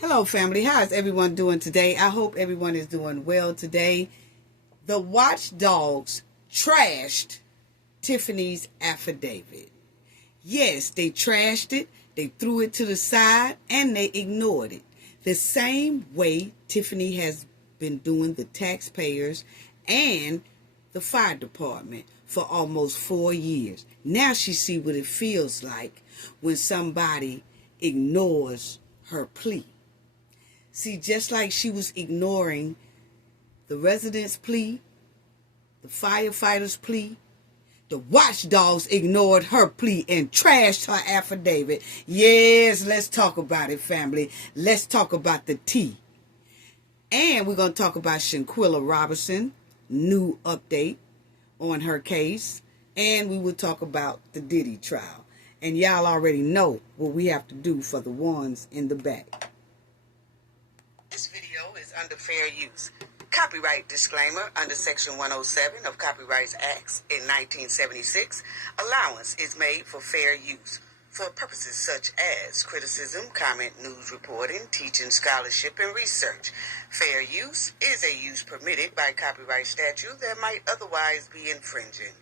Hello, family. How is everyone doing today? I hope everyone is doing well today. The watchdogs trashed Tiffany's affidavit. Yes, they trashed it, they threw it to the side, and they ignored it. The same way Tiffany has been doing the taxpayers and the fire department for almost 4 years. Now she see what it feels like when somebody ignores her plea. See, just like she was ignoring the residents' plea, the firefighters' plea, the watchdogs ignored her plea and trashed her affidavit. Yes, let's talk about it, family. Let's talk about the tea. And we're going to talk about Shanquella Robinson, new update on her case. And we will talk about the Diddy trial. And y'all already know what we have to do for the ones in the back. This video is under fair use. Copyright disclaimer under Section 107 of Copyrights Acts in 1976. Allowance is made for fair use for purposes such as criticism, comment, news reporting, teaching, scholarship, and research. Fair use is a use permitted by copyright statute that might otherwise be infringing.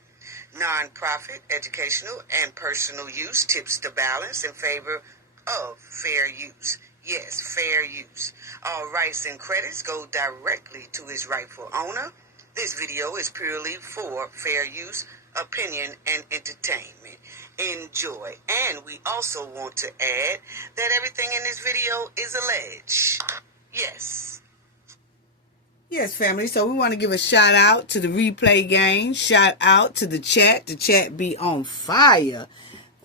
Non-profit, educational, and personal use tips the balance in favor of fair use. Yes, fair use. All rights and credits go directly to its rightful owner. This video is purely for fair use, opinion, and entertainment. Enjoy. And we also want to add that everything in this video is alleged. Yes. Yes, family. So we want to give a shout out to the replay gang. Shout out to the chat. The chat be on fire.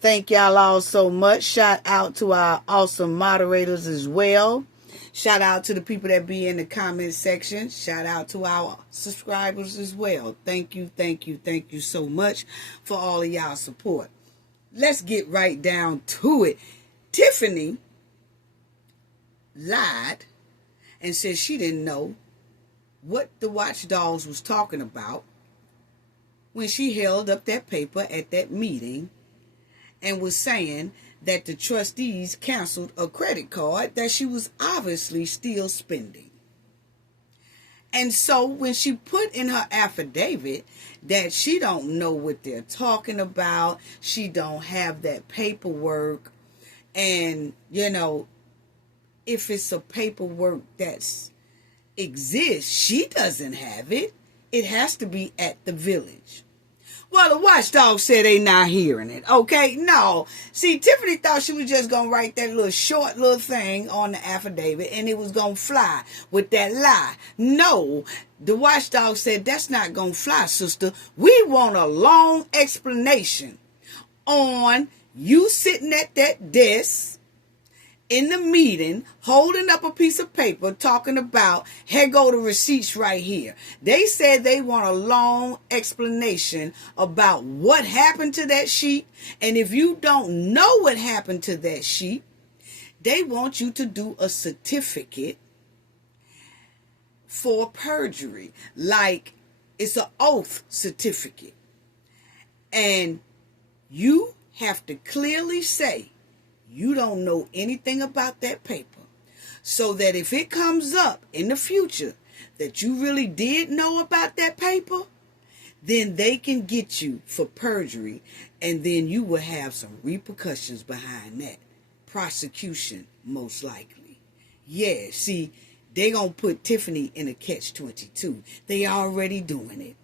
Thank y'all all so much. Shout out to our awesome moderators as well. Shout out to the people that be in the comment section. Shout out to our subscribers as well. Thank you, thank you, thank you so much for all of y'all support. Let's get right down to it. Tiffany lied and said she didn't know what the watchdogs was talking about when she held up that paper at that meeting and was saying that the trustees canceled a credit card that she was obviously still spending. And so when she put in her affidavit that she don't know what they're talking about, she don't have that paperwork, and, if it's a paperwork that exists, she doesn't have it. It has to be at the village. Well, the watchdog said they not hearing it, okay? No. See, Tiffany thought she was just going to write that little short little thing on the affidavit and it was going to fly with that lie. No. The watchdog said, that's not going to fly, sister. We want a long explanation on you sitting at that desk in the meeting, holding up a piece of paper, talking about, here go the receipts right here. They said they want a long explanation about what happened to that sheet. And if you don't know what happened to that sheet, they want you to do a certificate for perjury. Like it's an oath certificate. And you have to clearly say, you don't know anything about that paper, so that if it comes up in the future that you really did know about that paper, then they can get you for perjury, and then you will have some repercussions behind that. Prosecution, most likely. Yeah, see, they gonna put Tiffany in a catch-22. They already doing it.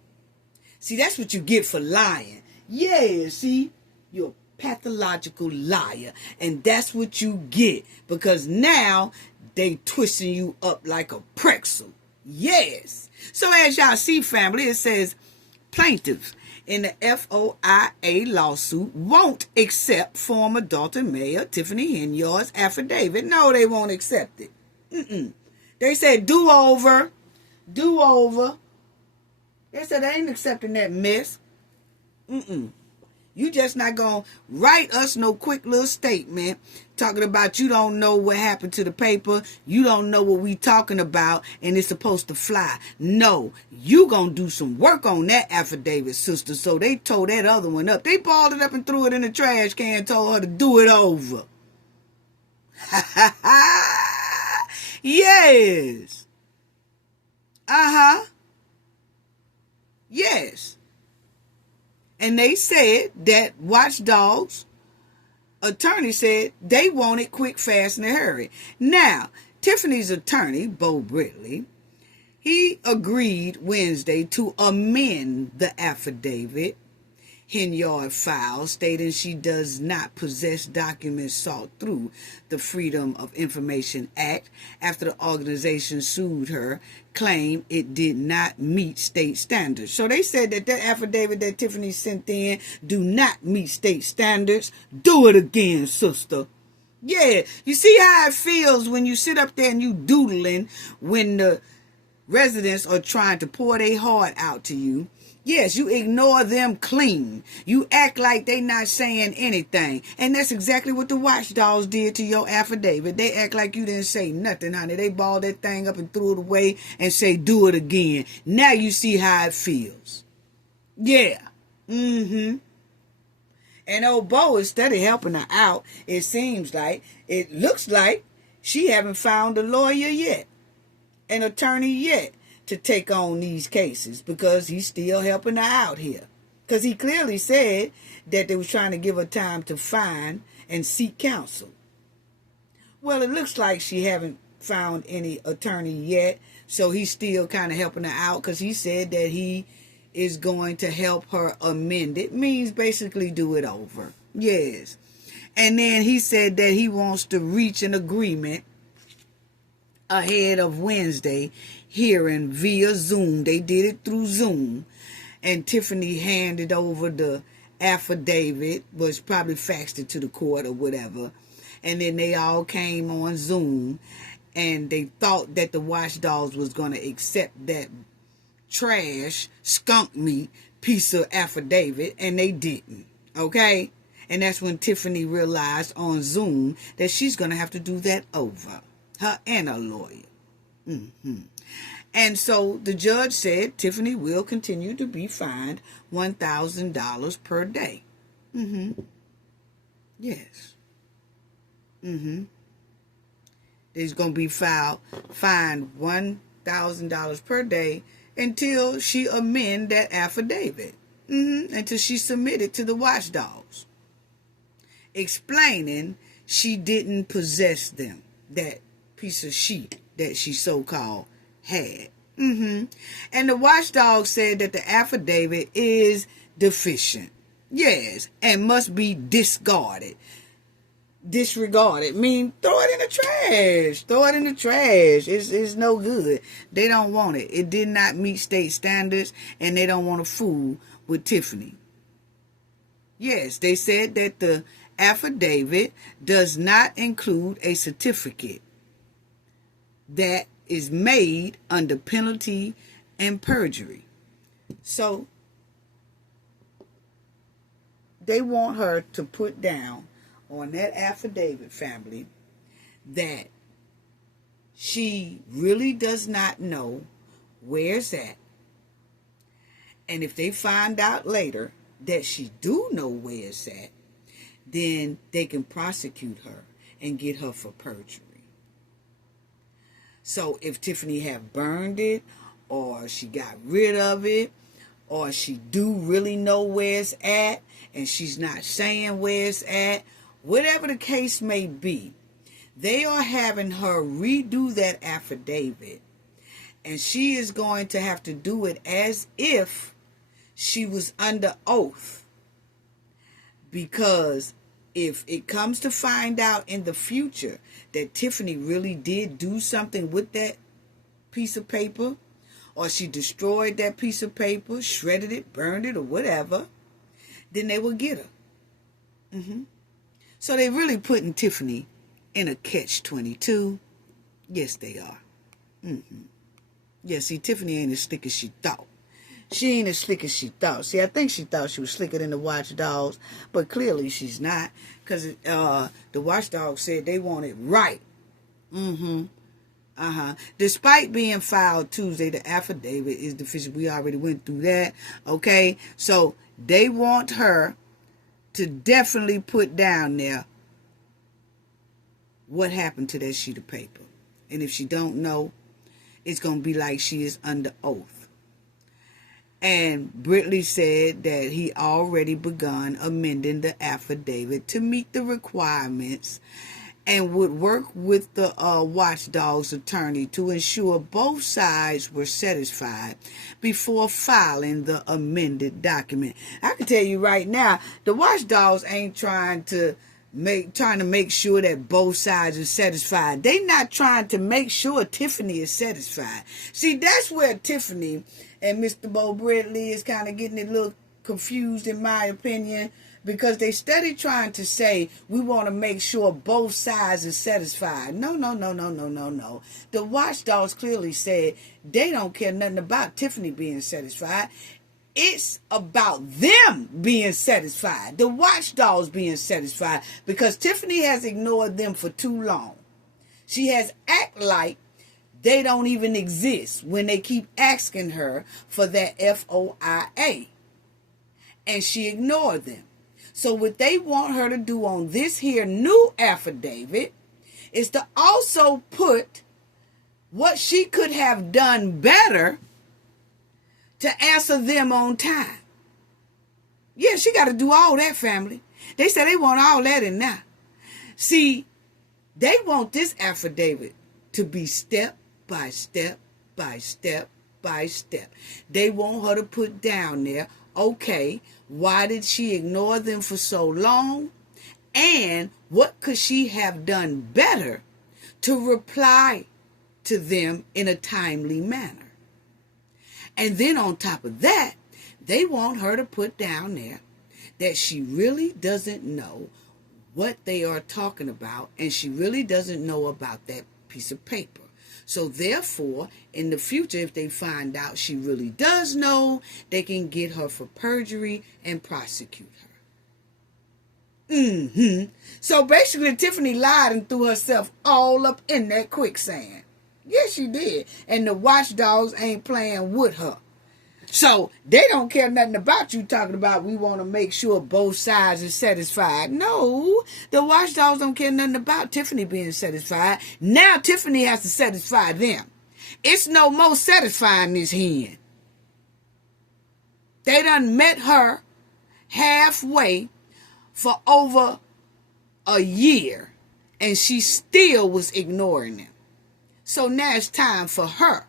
See, that's what you get for lying. Yeah, see, you're pathological liar, and that's what you get, because now they twisting you up like a pretzel. Yes. So as y'all see, family, it says plaintiffs in the FOIA lawsuit won't accept former Dalton Mayor Tiffany Henyard's affidavit. No, they won't accept it. They said do over. They said they ain't accepting that mess. You just not going to write us no quick little statement talking about you don't know what happened to the paper. You don't know what we talking about, and it's supposed to fly. No, you going to do some work on that affidavit, sister. So they tore that other one up. They balled it up and threw it in the trash can and told her to do it over. Yes. Uh-huh. Yes. And they said that Watchdog's attorney said they want it quick, fast, in a hurry. Now, Tiffany's attorney, Bo Britley, he agreed Wednesday to amend the affidavit Henyard filed, stating she does not possess documents sought through the Freedom of Information Act after the organization sued her, claimed it did not meet state standards. So they said that affidavit that Tiffany sent in do not meet state standards. Do it again, sister. Yeah, you see how it feels when you sit up there and you doodling when the residents are trying to pour their heart out to you. Yes, you ignore them clean. You act like they not saying anything. And that's exactly what the Watchdogs did to your affidavit. They act like you didn't say nothing, honey. They balled that thing up and threw it away and say, do it again. Now you see how it feels. Yeah. Mm-hmm. And old Bo is steady helping her out. It seems like, it looks like she haven't found a lawyer yet, an attorney yet, to take on these cases, because he's still helping her out here. Because he clearly said that they was trying to give her time to find and seek counsel. Well, it looks like she haven't found any attorney yet, so he's still kind of helping her out, because he said that he is going to help her amend it. Means basically do it over. Yes. And then he said that he wants to reach an agreement ahead of Wednesday hearing via Zoom. They did it through Zoom. And Tiffany handed over the affidavit, was probably faxed it to the court or whatever. And then they all came on Zoom, and they thought that the Watchdogs was going to accept that trash, skunk meat piece of affidavit, and they didn't. Okay? And that's when Tiffany realized on Zoom that she's going to have to do that over. Her and her lawyer. Mm-hmm. And so the judge said Tiffany will continue to be fined $1,000 per day. Mm-hmm. Yes. Mm-hmm. There's going to be fined $1,000 per day until she amend that affidavit. Mm-hmm. Until she submit it to the Watchdogs, explaining she didn't possess them, that piece of shit that she so-called had. Mm-hmm. And the Watchdog said that the affidavit is deficient. Yes, and must be disregarded. Mean, throw it in the trash. Throw it in the trash. It's no good. They don't want it. It did not meet state standards, and they don't want to fool with Tiffany. Yes, they said that the affidavit does not include a certificate that is made under penalty and perjury. So they want her to put down on that affidavit, family, that she really does not know where it's at. And if they find out later that she do know where it's at, then they can prosecute her and get her for perjury. So if Tiffany have burned it, or she got rid of it, or she do really know where it's at, and she's not saying where it's at, whatever the case may be, they are having her redo that affidavit, and she is going to have to do it as if she was under oath. Because if it comes to find out in the future that Tiffany really did do something with that piece of paper, or she destroyed that piece of paper, shredded it, burned it, or whatever, then they will get her. Mm-hmm. So they're really putting Tiffany in a catch-22. Yes, they are. Mm-hmm. Yeah, see, Tiffany ain't as slick as she thought. She ain't as slick as she thought. See, I think she thought she was slicker than the Watchdogs, but clearly she's not, because the Watchdogs said they want it right. Mm-hmm. Despite being filed Tuesday, the affidavit is deficient. We already went through that. Okay, so they want her to definitely put down there what happened to that sheet of paper. And if she don't know, it's going to be like she is under oath. And Britley said that he already begun amending the affidavit to meet the requirements and would work with the watchdog's attorney to ensure both sides were satisfied before filing the amended document. I can tell you right now, the watchdogs ain't trying to make sure that both sides are satisfied. They not trying to make sure Tiffany is satisfied. See, that's where Tiffany and Mr. Bo Britley is kind of getting a little confused, in my opinion, because they steady trying to say we want to make sure both sides are satisfied. No. The watchdogs clearly said they don't care nothing about Tiffany being satisfied. It's about them being satisfied. The watchdogs being satisfied, because Tiffany has ignored them for too long. She has act like they don't even exist when they keep asking her for that FOIA. And she ignored them. So what they want her to do on this here new affidavit is to also put what she could have done better to answer them on time. Yeah, she got to do all that, family. They said they want all that in now. See, they want this affidavit to be step by step by step by step. They want her to put down there, okay, why did she ignore them for so long? And what could she have done better to reply to them in a timely manner? And then on top of that, they want her to put down there that she really doesn't know what they are talking about, and she really doesn't know about that piece of paper. So therefore, in the future, if they find out she really does know, they can get her for perjury and prosecute her. So basically, Tiffany lied and threw herself all up in that quicksand. Yes, she did. And the watchdogs ain't playing with her. So they don't care nothing about you talking about we want to make sure both sides are satisfied. No, the watchdogs don't care nothing about Tiffany being satisfied. Now Tiffany has to satisfy them. It's no more satisfying this hen. They done met her halfway for over a year, and she still was ignoring them. So now it's time for her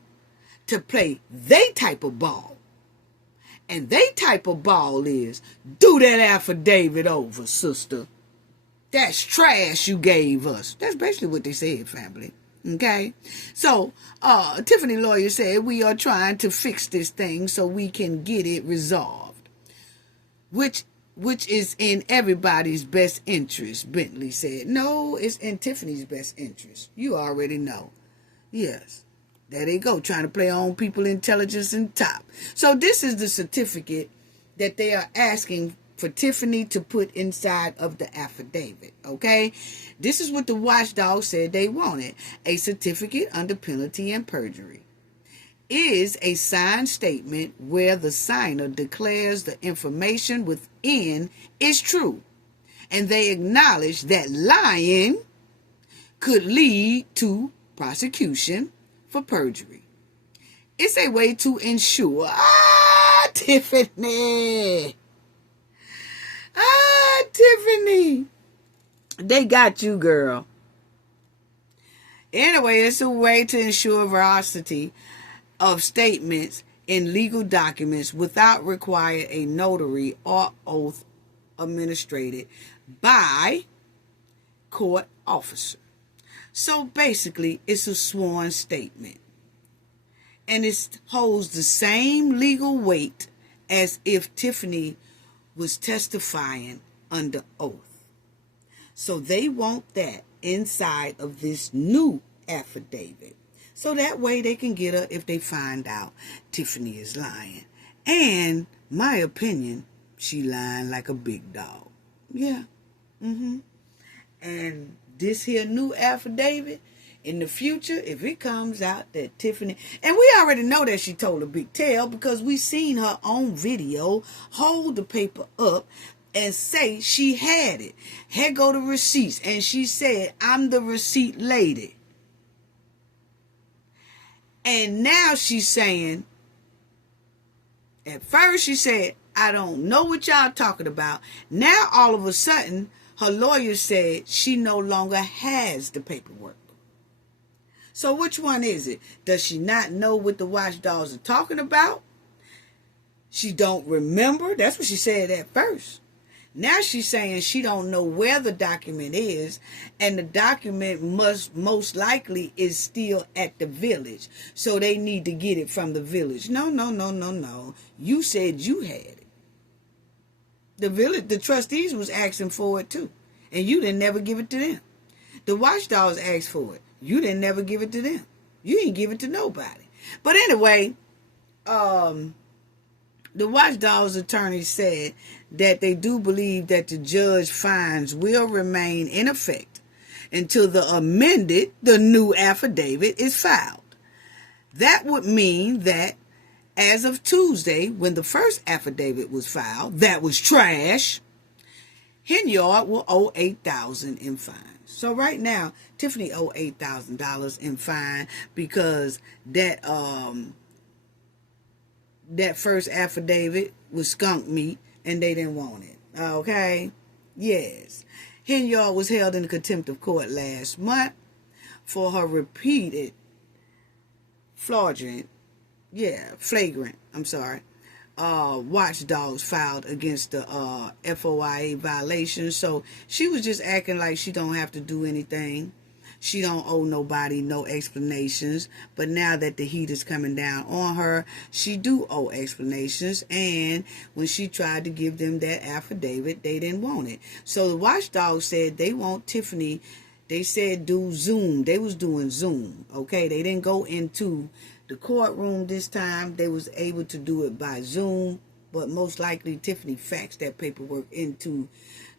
to play they type of ball. And they type of ball is, do that affidavit over, sister. That's trash you gave us. That's basically what they said, family. Okay? So, Tiffany lawyer said, we are trying to fix this thing so we can get it resolved. Which is in everybody's best interest, Bentley said. No, it's in Tiffany's best interest. You already know. Yes. There they go, trying to play on people intelligence and top. So this is the certificate that they are asking for Tiffany to put inside of the affidavit, okay? This is what the watchdog said they wanted. A certificate under penalty and perjury is a signed statement where the signer declares the information within is true, and they acknowledge that lying could lead to prosecution for perjury. It's a way to ensure, Tiffany, they got you, girl. Anyway, it's a way to ensure veracity of statements in legal documents without requiring a notary or oath administered by court officer. So basically, it's a sworn statement. And it holds the same legal weight as if Tiffany was testifying under oath. So they want that inside of this new affidavit. So that way they can get her if they find out Tiffany is lying. And my opinion, she lying like a big dog. Yeah. And this here new affidavit, in the future, if it comes out that Tiffany, and we already know that she told a big tale because we seen her on video hold the paper up and say she had it. Here go the receipts. And she said, I'm the receipt lady. And now she's saying, at first she said, I don't know what y'all talking about. Now all of a sudden, her lawyer said she no longer has the paperwork. So which one is it? Does she not know what the watchdogs are talking about? She don't remember? That's what she said at first. Now she's saying she don't know where the document is, and the document most likely is still at the village. So they need to get it from the village. No. You said you had it. The trustees was asking for it too, and you didn't never give it to them. The watchdogs asked for it. You didn't never give it to them. You didn't give it to nobody. But anyway, the watchdog's attorney said that they do believe that the judge fines will remain in effect until the new affidavit is filed. That would mean that as of Tuesday, when the first affidavit was filed, that was trash, Henyard will owe $8,000 in fines. So right now, Tiffany owe $8,000 in fine because that first affidavit was skunk meat and they didn't want it. Okay? Yes. Henyard was held in contempt of court last month for her repeated flagrant watchdogs filed against the FOIA violation. So she was just acting like she don't have to do anything. She don't owe nobody no explanations. But now that the heat is coming down on her, she do owe explanations. And when she tried to give them that affidavit, they didn't want it. So the watchdogs said they want Tiffany. They said do Zoom. They was doing Zoom. Okay, they didn't go into the courtroom this time. They was able to do it by Zoom. But most likely Tiffany faxed that paperwork into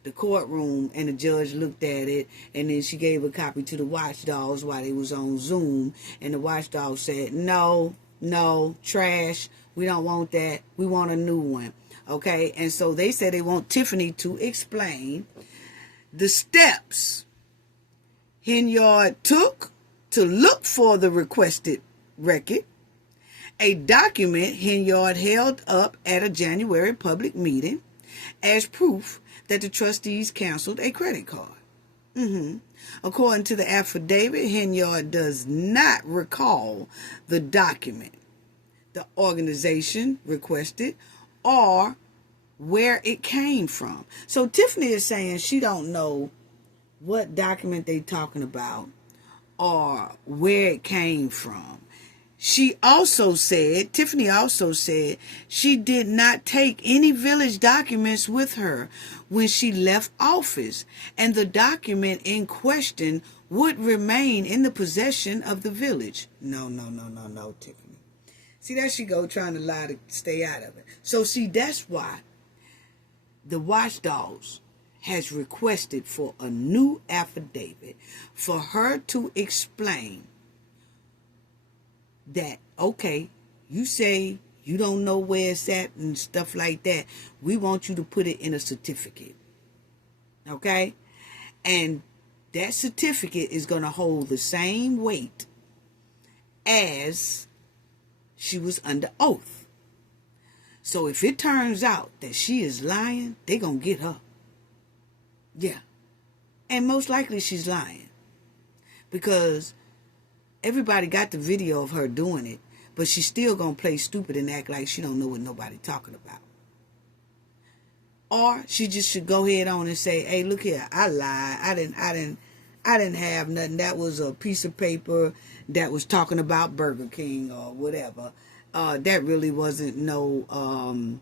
the courtroom, and the judge looked at it, and then she gave a copy to the watchdogs while they was on Zoom, and the watchdogs said, no, trash, we don't want that, we want a new one. Okay, and so they said they want Tiffany to explain the steps Henyard took to look for the requested record, a document Henyard held up at a January public meeting as proof that the trustees canceled a credit card. According to the affidavit, Henyard does not recall the document the organization requested or where it came from. So Tiffany is saying she don't know what document they talking about or where it came from. Tiffany also said she did not take any village documents with her when she left office, and the document in question would remain in the possession of the village. No, Tiffany. See, there she go trying to lie to stay out of it. So see, that's why the watchdogs has requested for a new affidavit for her to explain that, okay, you say you don't know where it's at and stuff like that. We want you to put it in a certificate. Okay? And that certificate is going to hold the same weight as she was under oath. So if it turns out that she is lying, they're going to get her. Yeah. And most likely she's lying. Because everybody got the video of her doing it, but she's still gonna play stupid and act like she don't know what nobody talking about. Or she just should go ahead on and say, "Hey, look here, I lied. I didn't have nothing. That was a piece of paper that was talking about Burger King or whatever. That really wasn't no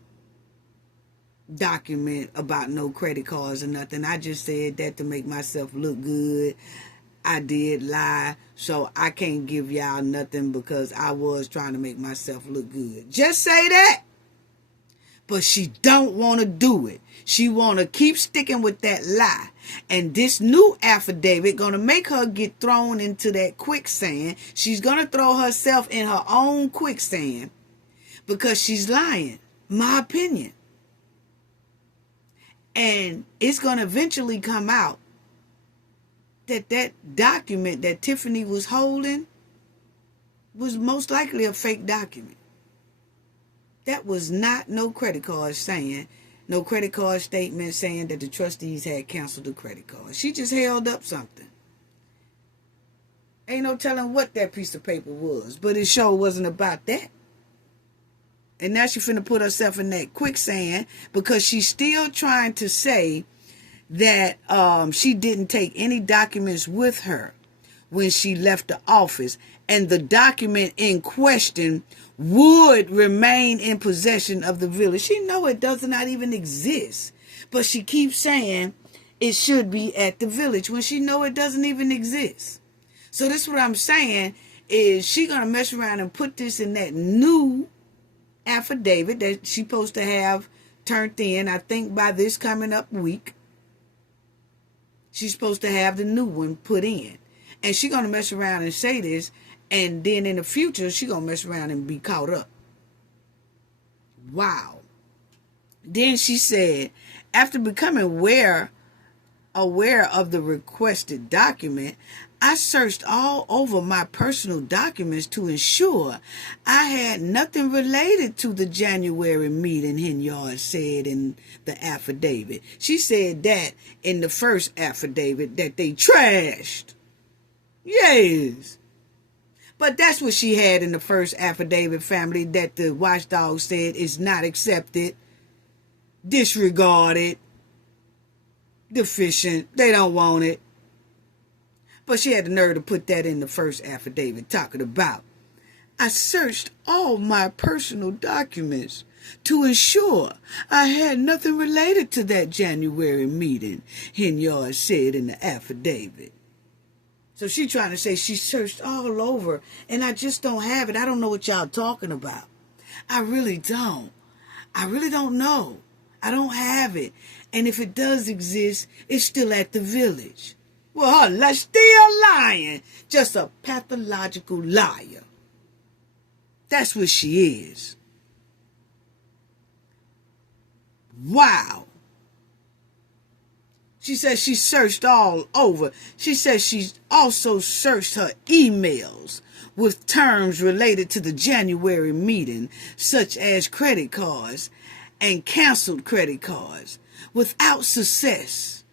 document about no credit cards or nothing. I just said that to make myself look good. I did lie, so I can't give y'all nothing because I was trying to make myself look good." Just say that. But she don't want to do it. She want to keep sticking with that lie. And this new affidavit going to make her get thrown into that quicksand. She's going to throw herself in her own quicksand because she's lying. My opinion. And it's going to eventually come out that document that Tiffany was holding was most likely a fake document. That was not no credit card statement saying that the trustees had canceled the credit card. She just held up something. Ain't no telling what that piece of paper was, but it sure wasn't about that. And now she finna put herself in that quicksand because she's still trying to say that she didn't take any documents with her when she left the office, and the document in question would remain in possession of the village. She know it does not even exist, but she keeps saying it should be at the village when she know it doesn't even exist. So this is what I'm saying, is she gonna mess around and put this in that new affidavit that she supposed to have turned in, I think by this coming up week. She's supposed to have the new one put in. And she's going to mess around and say this, and then in the future, she's going to mess around and be caught up. Wow. Then she said, after becoming aware of the requested document, I searched all over my personal documents to ensure I had nothing related to the January meeting, Henyard said in the affidavit. She said that in the first affidavit that they trashed. Yes. But that's what she had in the first affidavit, family, that the watchdog said is not accepted, disregarded, deficient. They don't want it. But she had the nerve to put that in the first affidavit, talking about, I searched all my personal documents to ensure I had nothing related to that January meeting, Henyard said in the affidavit. So she trying to say she searched all over, and I just don't have it. I don't know what y'all talking about. I really don't. I really don't know. I don't have it. And if it does exist, it's still at the village. Well, her still lying. Just a pathological liar. That's what she is. Wow. She says she searched all over. She says she's also searched her emails with terms related to the January meeting, such as credit cards and canceled credit cards, without success,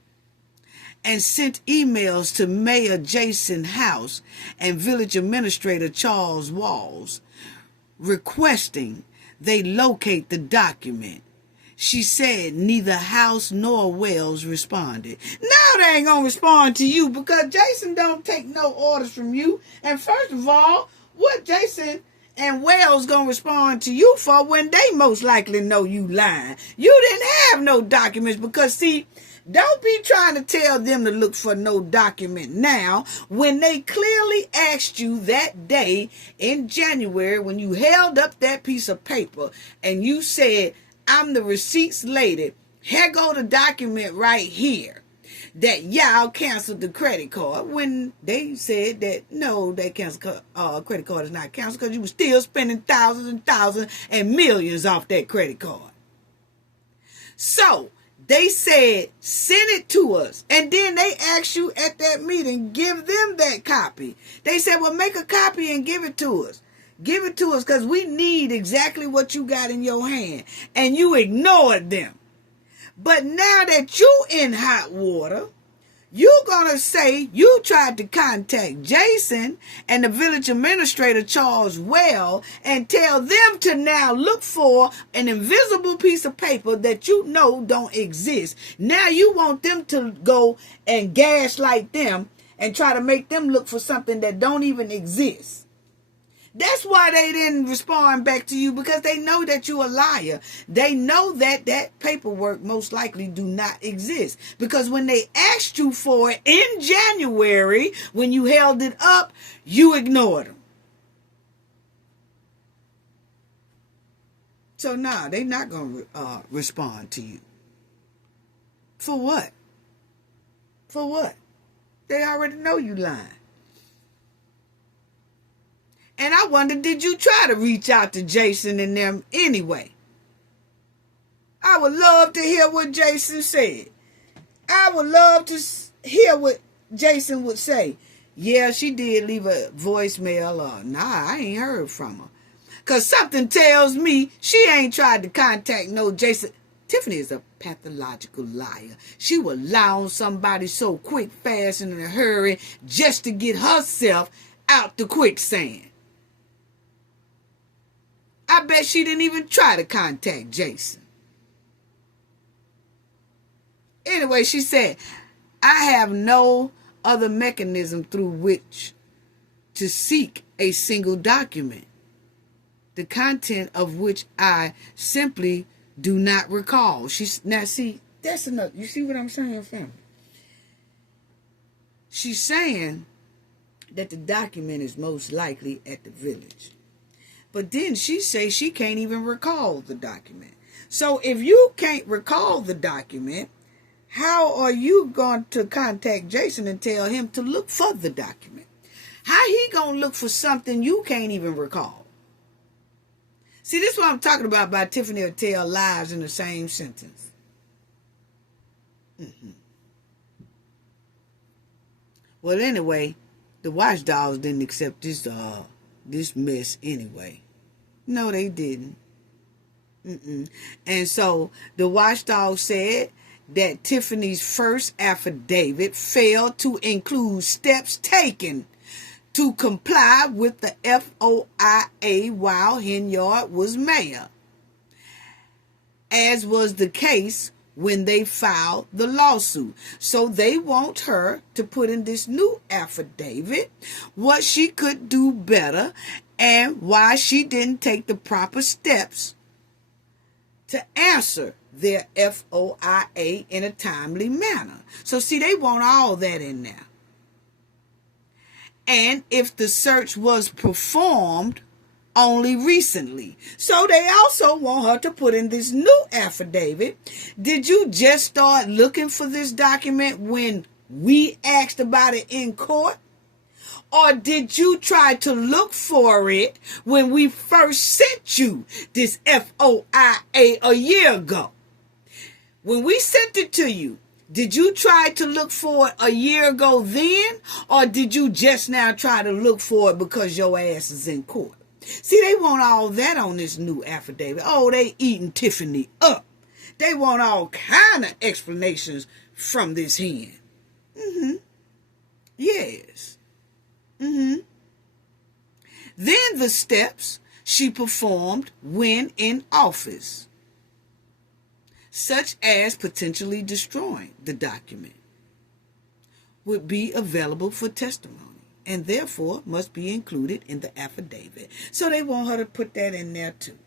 and sent emails to Mayor Jason House and Village Administrator Charles Walls requesting they locate the document. She said neither House nor Wells responded. Now they ain't gonna respond to you because Jason don't take no orders from you. And first of all, what Jason and Wells gonna respond to you for when they most likely know you lying? You didn't have no documents because, see, don't be trying to tell them to look for no document now when they clearly asked you that day in January when you held up that piece of paper and you said, I'm the receipts lady. Here go the document right here that y'all canceled the credit card, when they said that no, that credit card is not canceled because you were still spending thousands and thousands and millions off that credit card. So they said, send it to us. And then they asked you at that meeting, give them that copy. They said, well, make a copy and give it to us. Give it to us because we need exactly what you got in your hand. And you ignored them. But now that you in hot water, you're going to say you tried to contact Jason and the village administrator, Charles Well, and tell them to now look for an invisible piece of paper that you know don't exist. Now you want them to go and gaslight them and try to make them look for something that don't even exist. That's why they didn't respond back to you, because they know that you're a liar. They know that that paperwork most likely do not exist. Because when they asked you for it in January, when you held it up, you ignored them. So nah, they're not going to respond to you. For what? For what? They already know you lying. And I wonder, did you try to reach out to Jason and them anyway? I would love to hear what Jason said. I would love to hear what Jason would say. Yeah, she did leave a voicemail. Nah, I ain't heard from her. Because something tells me she ain't tried to contact no Jason. Tiffany is a pathological liar. She will lie on somebody so quick, fast, and in a hurry just to get herself out the quicksand. I bet she didn't even try to contact Jason. Anyway, she said, I have no other mechanism through which to seek a single document, the content of which I simply do not recall. Now see, that's enough. You see what I'm saying, family? She's saying that the document is most likely at the village. But then she says she can't even recall the document. So if you can't recall the document, how are you going to contact Jason and tell him to look for the document? How he going to look for something you can't even recall? See, this is what I'm talking about Tiffany will tell lies in the same sentence. Well, anyway, the watchdogs didn't accept this mess anyway. No, they didn't. And so the watchdog said that Tiffany's first affidavit failed to include steps taken to comply with the FOIA while Henyard was mayor, as was the case when they filed the lawsuit. So they want her to put in this new affidavit what she could do better and why she didn't take the proper steps to answer their FOIA in a timely manner. So see, they want all that in there. And if the search was performed only recently. So they also want her to put in this new affidavit. Did you just start looking for this document when we asked about it in court? Or did you try to look for it when we first sent you this FOIA a year ago? When we sent it to you, did you try to look for it a year ago then? Or did you just now try to look for it because your ass is in court? See, they want all that on this new affidavit. Oh, they eating Tiffany up. They want all kind of explanations from this hen. Yes. Then the steps she performed when in office, such as potentially destroying the document, would be available for testimony and therefore must be included in the affidavit. So they want her to put that in there too.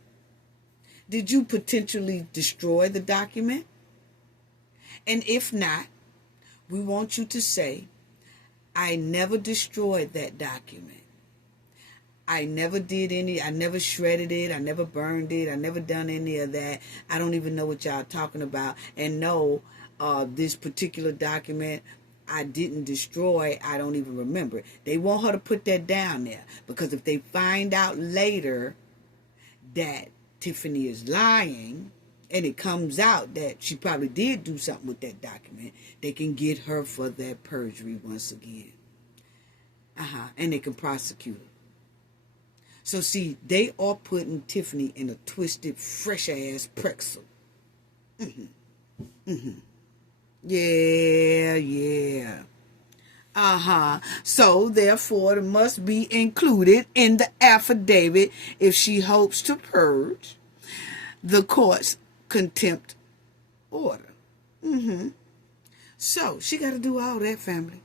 Did you potentially destroy the document? And if not, we want you to say, I never destroyed that document. I never did I never shredded it. I never burned it. I never done any of that. I don't even know what y'all talking about. And no, this particular document I didn't destroy. I don't even remember it. They want her to put that down there. Because if they find out later that Tiffany is lying, and it comes out that she probably did do something with that document, they can get her for that perjury once again. And they can prosecute her. So see, they are putting Tiffany in a twisted, fresh-ass pretzel. Yeah. So therefore, it must be included in the affidavit if she hopes to purge the court's contempt order. So she got to do all that, family.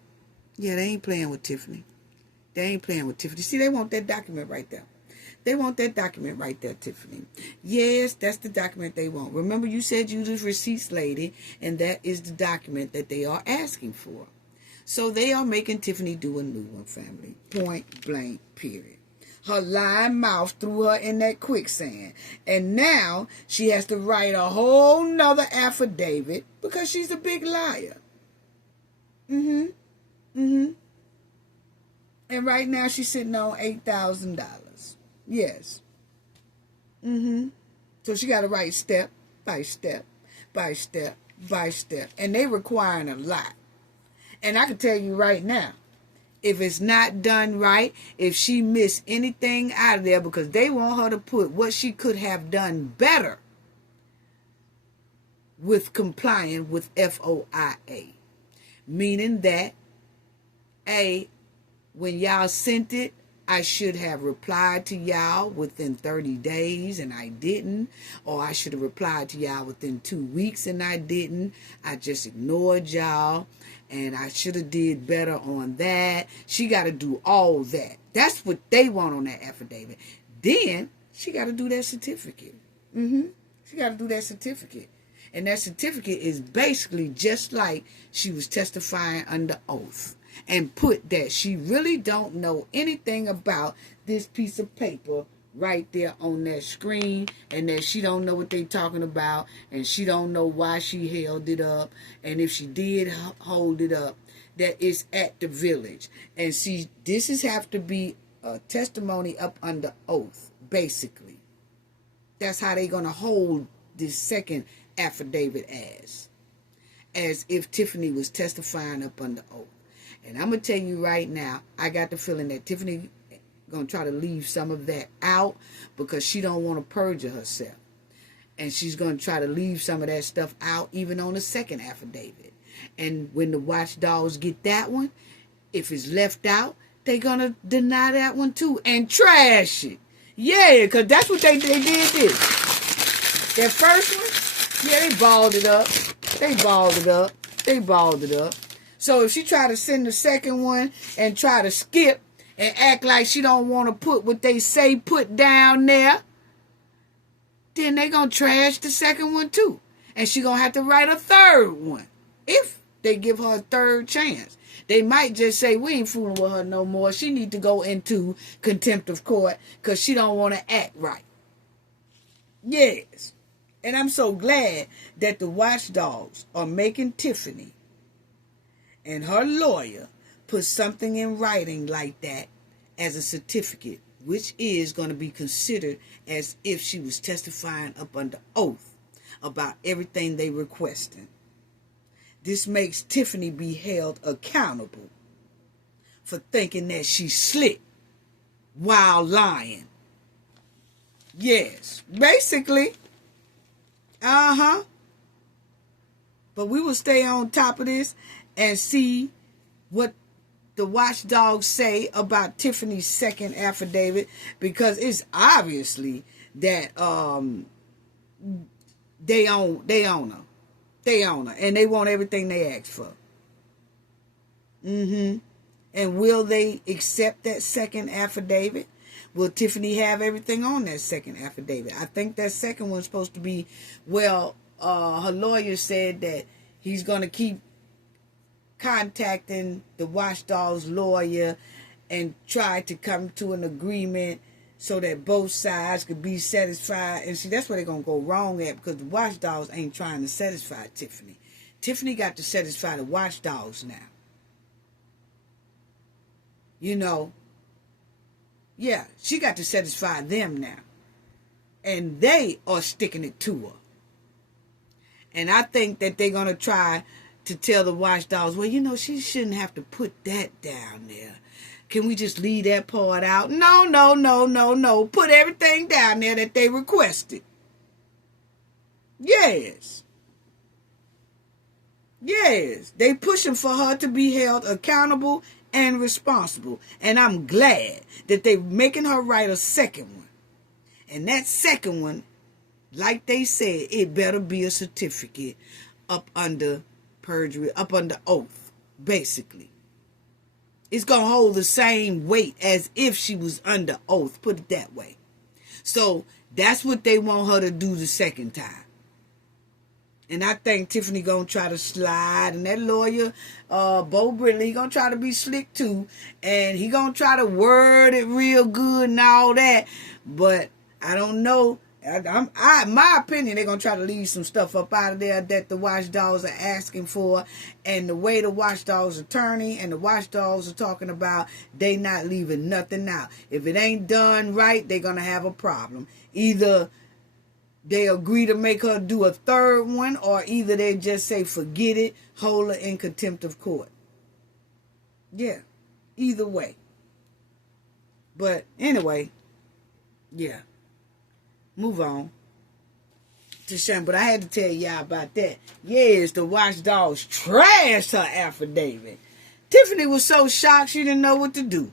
Yeah, they ain't playing with Tiffany. See, they want that document right there. Tiffany. Yes, that's the document they want. Remember, you said you the receipts lady, and that is the document that they are asking for. So they are making Tiffany do a new one, family. Point blank, period. Her lying mouth threw her in that quicksand. And now she has to write a whole nother affidavit because she's a big liar. And right now she's sitting on $8,000. Yes. So she got to write step by step by step by step. And they requiring a lot. And I can tell you right now, If it's not done right, if she missed anything out of there, because they want her to put what she could have done better with complying with FOIA. Meaning that, when y'all sent it, I should have replied to y'all within 30 days and I didn't. Or I should have replied to y'all within 2 weeks and I didn't. I just ignored y'all and I should have did better on that. She got to do all that. That's what they want on that affidavit. Then she got to do that certificate. She got to do that certificate. And that certificate is basically just like she was testifying under oath. And put that she really don't know anything about this piece of paper right there on that screen, and that she don't know what they talking about, and she don't know why she held it up, and if she did hold it up, that it's at the village. And see, this is have to be a testimony up under oath, basically. That's how they gonna hold this second affidavit as if Tiffany was testifying up under oath. And I'm going to tell you right now, I got the feeling that Tiffany going to try to leave some of that out because she don't want to perjure herself. And she's going to try to leave some of that stuff out even on the second affidavit. And when the watchdogs get that one, if it's left out, they're going to deny that one too and trash it. Yeah, because that's what they did this. That first one, yeah, they balled it up. They balled it up. So if she try to send the second one and try to skip and act like she don't want to put what they say put down there, then they going to trash the second one too. And she going to have to write a third one if they give her a third chance. They might just say, we ain't fooling with her no more. She need to go into contempt of court because she don't want to act right. Yes. And I'm so glad that the watchdogs are making Tiffany and her lawyer put something in writing like that as a certificate, which is going to be considered as if she was testifying up under oath about everything they requesting. This makes Tiffany be held accountable for thinking that she slick while lying. Yes, basically. But we will stay on top of this and see what the watchdogs say about Tiffany's second affidavit, because it's obviously that they own her. They own her, and they want everything they ask for. And will they accept that second affidavit? Will Tiffany have everything on that second affidavit? I think that second one's supposed to be, her lawyer said that he's going to keep contacting the watchdog's lawyer and try to come to an agreement so that both sides could be satisfied. And see, that's where they're going to go wrong at, because the watchdogs ain't trying to satisfy Tiffany. Tiffany got to satisfy the watchdogs now. Yeah, she got to satisfy them now. And they are sticking it to her. And I think that they're going to try to tell the watchdogs, well, she shouldn't have to put that down there. Can we just leave that part out? No. Put everything down there that they requested. Yes. They pushing for her to be held accountable and responsible. And I'm glad that they're making her write a second one. And that second one, like they said, it better be a certificate up under perjury, up under oath, basically. It's going to hold the same weight as if she was under oath, put it that way. So that's what they want her to do the second time. And I think Tiffany going to try to slide. And that lawyer, Bo Bridley, he going to try to be slick too. And he going to try to word it real good and all that. But I don't know. My opinion, they're going to try to leave some stuff up out of there that the watchdogs are asking for. And the way the watchdogs attorney and the watchdogs are talking about, they not leaving nothing out. If it ain't done right, they're going to have a problem. Either they agree to make her do a third one, or either they just say, forget it, hold her in contempt of court. Yeah. either way. But anyway, yeah. Move on to Shan. But I had to tell y'all about that. Yes, the watchdogs trashed her affidavit. Tiffany was so shocked she didn't know what to do.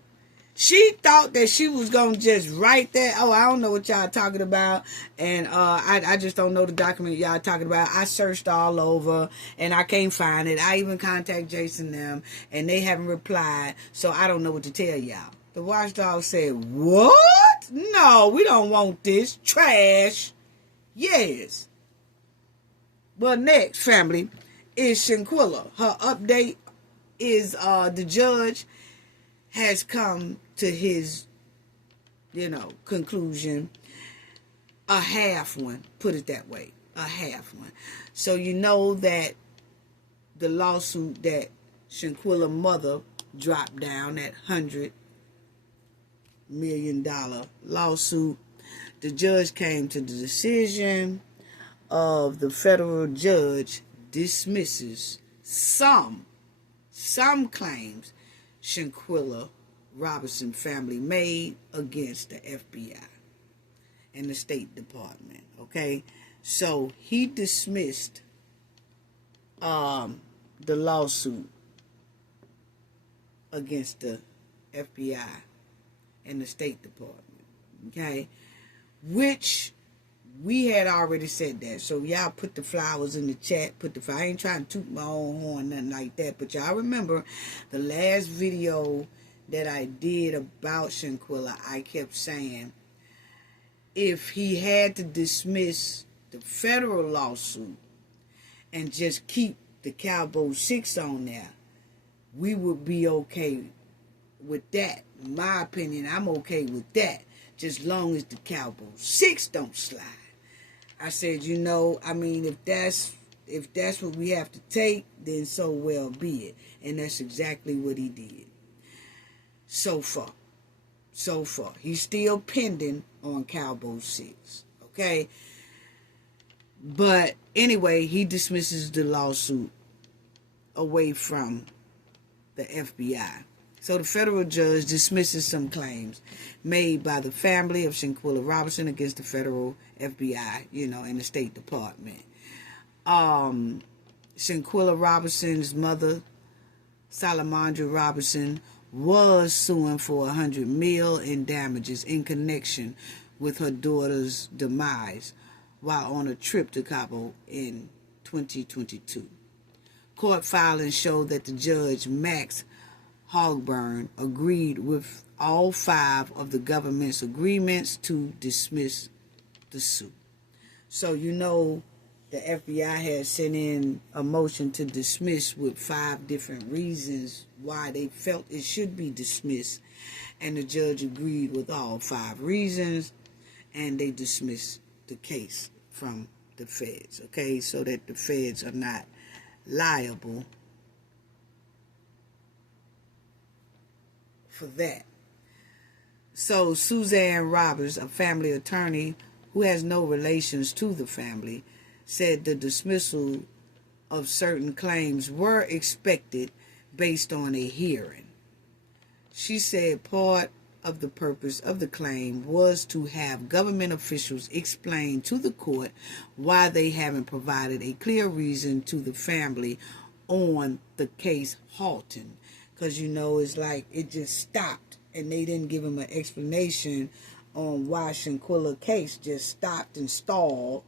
She thought that she was going to just write that. Oh, I don't know what y'all talking about. And I just don't know the document y'all talking about. I searched all over and I can't find it. I even contacted Jason and them and they haven't replied. So I don't know what to tell y'all. The watchdog said, what? No, we don't want this. Trash. Yes. Well, next, family, is Shinquilla. Her update is the judge has come to his, conclusion. A half one, put it that way, a half one. So you know that the lawsuit that Shinquilla mother dropped down, that $100 million lawsuit, the judge came to the decision of the federal judge dismisses some claims Shinquila Robinson family made against the FBI and the State Department. Okay, so he dismissed the lawsuit against the FBI and the State Department. Okay, which we had already said that. So y'all put the flowers in the chat. I ain't trying to toot my own horn, nothing like that. But y'all remember the last video that I did about Shinquilla, I kept saying if he had to dismiss the federal lawsuit and just keep the Cowboy 6 on there, we would be okay with that. In my opinion, I'm okay with that. Just long as the Cowboy 6 don't slide. I said, if that's what we have to take, then so well be it. And that's exactly what he did. So far. He's still pending on Cowboy 6. Okay? But anyway, he dismisses the lawsuit away from the FBI. So the federal judge dismisses some claims made by the family of Shinquila Robinson against the federal FBI, and the State Department. Shinquila Robinson's mother, Salamandra Robinson, was suing for $100 million in damages in connection with her daughter's demise while on a trip to Cabo in 2022. Court filings show that the judge, Max Hogburn, agreed with all 5 of the government's agreements to dismiss the suit. So the FBI had sent in a motion to dismiss with 5 different reasons why they felt it should be dismissed, and the judge agreed with all 5 reasons, and they dismissed the case from the feds, okay, so that the feds are not liable for that. So Suzanne Roberts, a family attorney who has no relations to the family, said the dismissal of certain claims were expected based on a hearing. She said part of the purpose of the claim was to have government officials explain to the court why they haven't provided a clear reason to the family on the case halting. Because, it's like it just stopped and they didn't give them an explanation on why Shinquilla case just stopped and stalled,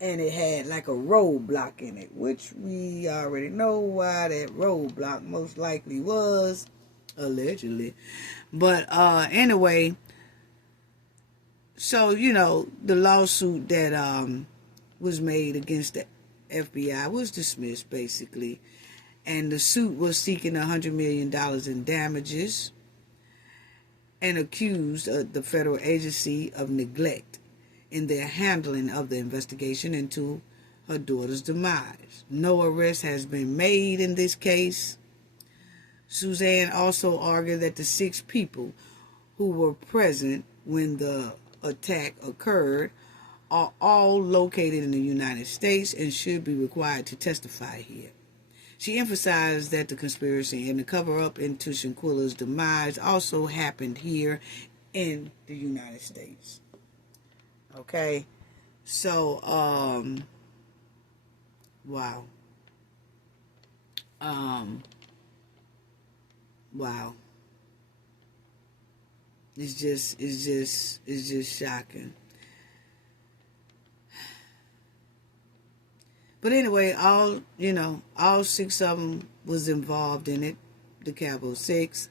and it had like a roadblock in it, which we already know why that roadblock most likely was, allegedly. But anyway, so the lawsuit that was made against the FBI was dismissed basically, and the suit was seeking $100 million in damages and accused the federal agency of neglect in their handling of the investigation into her daughter's demise. No arrest has been made in this case. Suzanne also argued that the 6 people who were present when the attack occurred are all located in the United States and should be required to testify here. She emphasized that the conspiracy and the cover-up into Shinquila's demise also happened here in the United States. Okay? So, wow. Wow. It's just shocking. But anyway, all 6 of them was involved in it, the Cabo 6.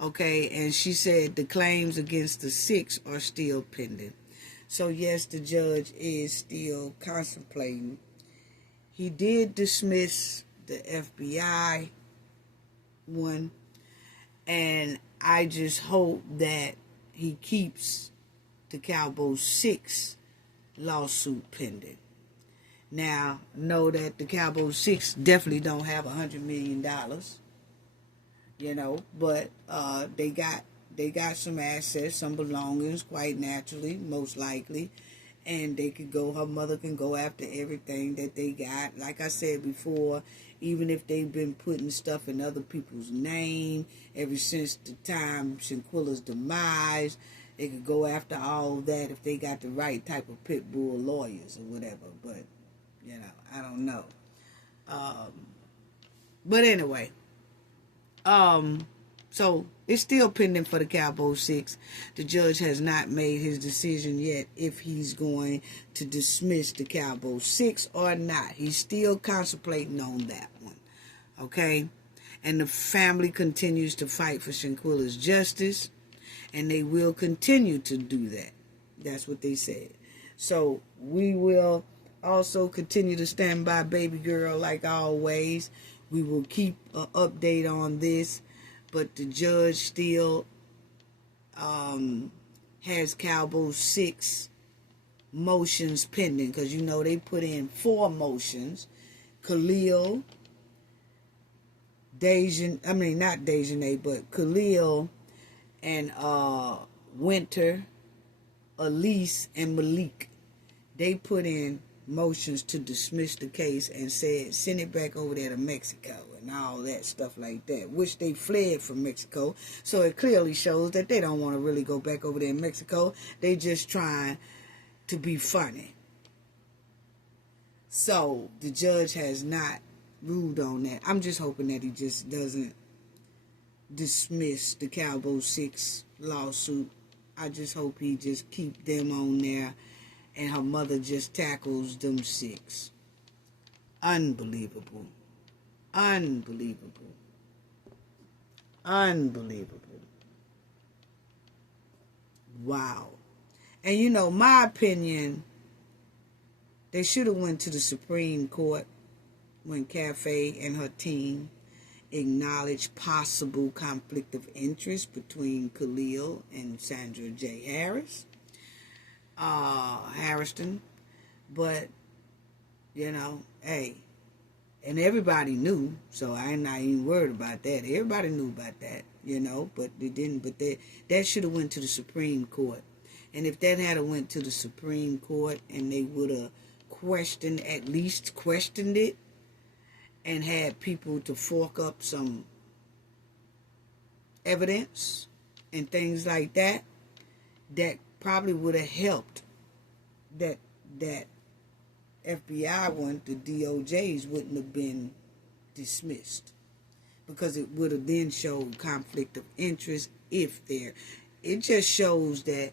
Okay, and she said the claims against the 6 are still pending. So yes, the judge is still contemplating. He did dismiss the FBI one, and I just hope that he keeps the Cabo 6 lawsuit pending. Now, know that the Cabo 6 definitely don't have $100 million, but they got some assets, some belongings, quite naturally, most likely, and her mother can go after everything that they got. Like I said before, even if they've been putting stuff in other people's name ever since the time Shinquila's demise, they could go after all that if they got the right type of pit bull lawyers or whatever. But I don't know. But anyway, so it's still pending for the Cabo 6. The judge has not made his decision yet if he's going to dismiss the Cabo 6 or not. He's still contemplating on that one. Okay? And the family continues to fight for Shinquila's justice, and they will continue to do that. That's what they said. So we will also continue to stand by baby girl like always. We will keep an update on this, but the judge still has Cabo 6 motions pending, because they put in 4 motions. Khalil, not Dejanay, but Khalil and Winter, Elise, and Malik. They put in motions to dismiss the case and said send it back over there to Mexico and all that stuff like that, which they fled from Mexico. So it clearly shows that they don't want to really go back over there in Mexico. They just trying to be funny. So the judge has not ruled on that. I'm just hoping that he just doesn't dismiss the Cabo 6 lawsuit. I just hope he just keep them on there and her mother just tackles them 6. Unbelievable. Unbelievable. Unbelievable. Wow. And my opinion, they should have went to the Supreme Court when Cafe and her team acknowledged possible conflict of interest between Khalil and Sandra J. Harrison, but hey, and everybody knew, so I'm not even worried about that. Everybody knew about that, but they didn't. But that should have went to the Supreme Court, and if that had went to the Supreme Court and they would have questioned it, and had people to fork up some evidence and things like that, that probably would have helped that FBI one, the DOJ's wouldn't have been dismissed, because it would have then showed conflict of interest if there. It just shows that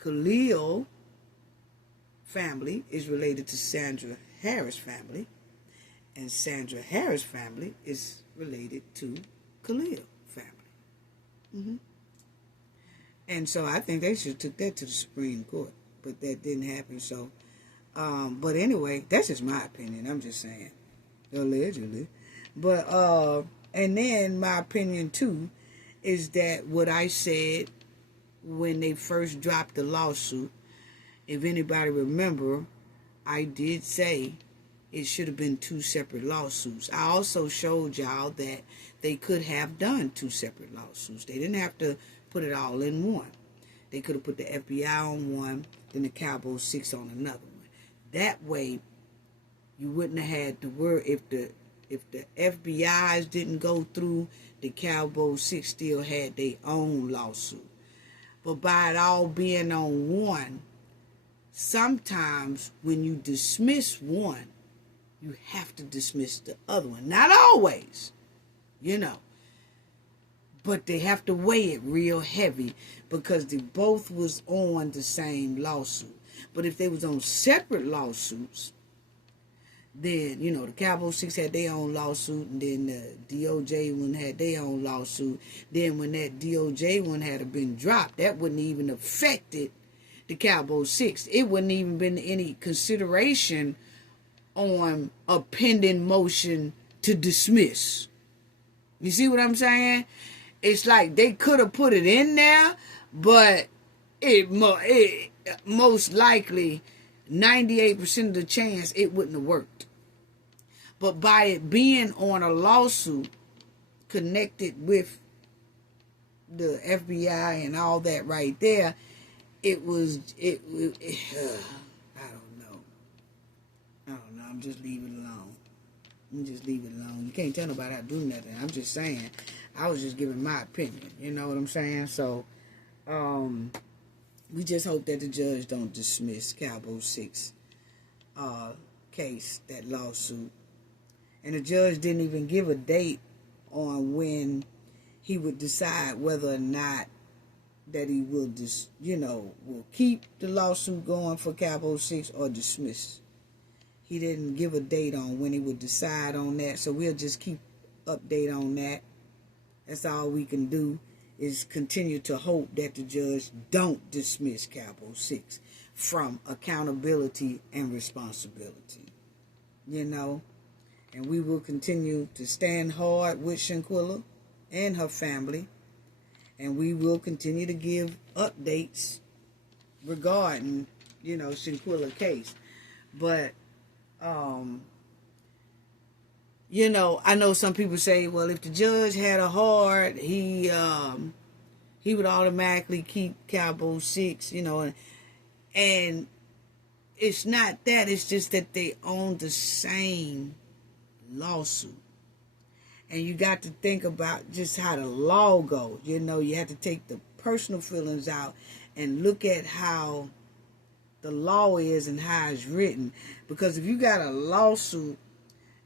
Khalil family is related to Sandra Harris family, and Sandra Harris family is related to Khalil family. And so I think they should have took that to the Supreme Court, but that didn't happen. So, but anyway, that's just my opinion. I'm just saying, allegedly. But and then my opinion too is that what I said when they first dropped the lawsuit, if anybody remember, I did say it should have been 2 separate lawsuits. I also showed y'all that they could have done 2 separate lawsuits. They didn't have to put it all in one. They could have put the FBI on one, then the Cabo 6 on another one. That way, you wouldn't have had to worry if if the FBI's didn't go through, the Cowboy Six still had their own lawsuit. But by it all being on one, sometimes when you dismiss one, you have to dismiss the other one. Not always, you know. But they have to weigh it real heavy because they both was on the same lawsuit. But if they was on separate lawsuits, then, you know, the Cowboy Six had their own lawsuit, and then the DOJ one had their own lawsuit. Then when that DOJ one had been dropped, that wouldn't even affected the Cowboy Six. It wouldn't even been any consideration on a pending motion to dismiss. You see what I'm saying? It's like they could have put it in there, but it most likely 98% of the chance it wouldn't have worked. But by it being on a lawsuit connected with the FBI and all that right there, I don't know. I'm just leave it alone. You can't tell nobody how to do nothing. I'm just saying. I was just giving my opinion. You know what I'm saying? So, we just hope that the judge don't dismiss Cowboy Six case, that lawsuit. And the judge didn't even give a date on when he would decide whether or not that he will will keep the lawsuit going for Cowboy Six or dismiss. He didn't give a date on when he would decide on that, so we'll just keep update on that. That's all we can do, is continue to hope that the judge don't dismiss Cowboy Six from accountability and responsibility. You know, and we will continue to stand hard with Shinquilla and her family, and we will continue to give updates regarding, Shinquilla case. But I know some people say, well, if the judge had a heart, he would automatically keep Cowboy Six, and it's not that. It's just that they own the same lawsuit. And you got to think about just how the law goes. You have to take the personal feelings out and look at how the law is and how it's written. Because if you got a lawsuit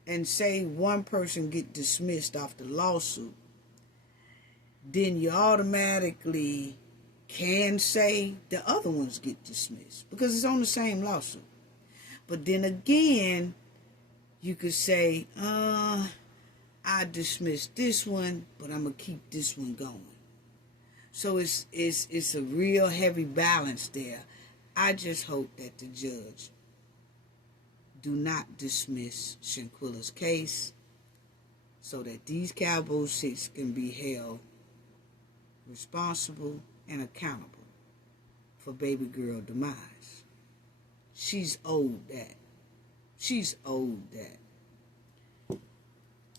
and say one person get dismissed off the lawsuit, then you automatically can say the other ones get dismissed because it's on the same lawsuit. But then again, you could say, I dismissed this one, but I'm gonna keep this one going. So it's a real heavy balance there. I just hope that the judge do not dismiss Shinquilla's case so that these Cowboy Six can be held responsible and accountable for baby girl demise. She's owed that.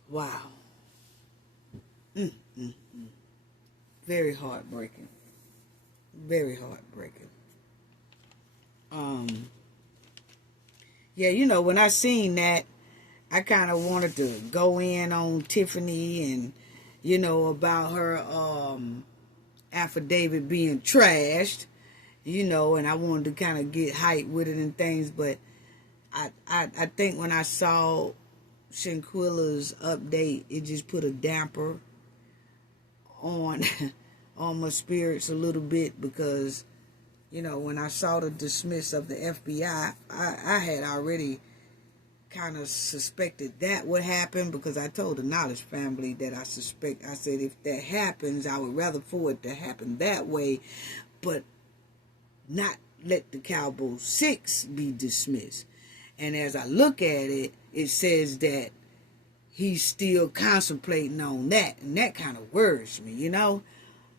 Wow. Very heartbreaking. Very heartbreaking. Yeah, when I seen that, I kind of wanted to go in on Tiffany and, about her affidavit being trashed, and I wanted to kind of get hyped with it and things, but I think when I saw Shinquilla's update, it just put a damper on my spirits a little bit because, when I saw the dismiss of the FBI, I had already kind of suspected that would happen because I told the Knowledge family that I said if that happens, I would rather for it to happen that way, but not let the Cowboy Six be dismissed. And as I look at it, it says that he's still contemplating on that. And that kind of worries me,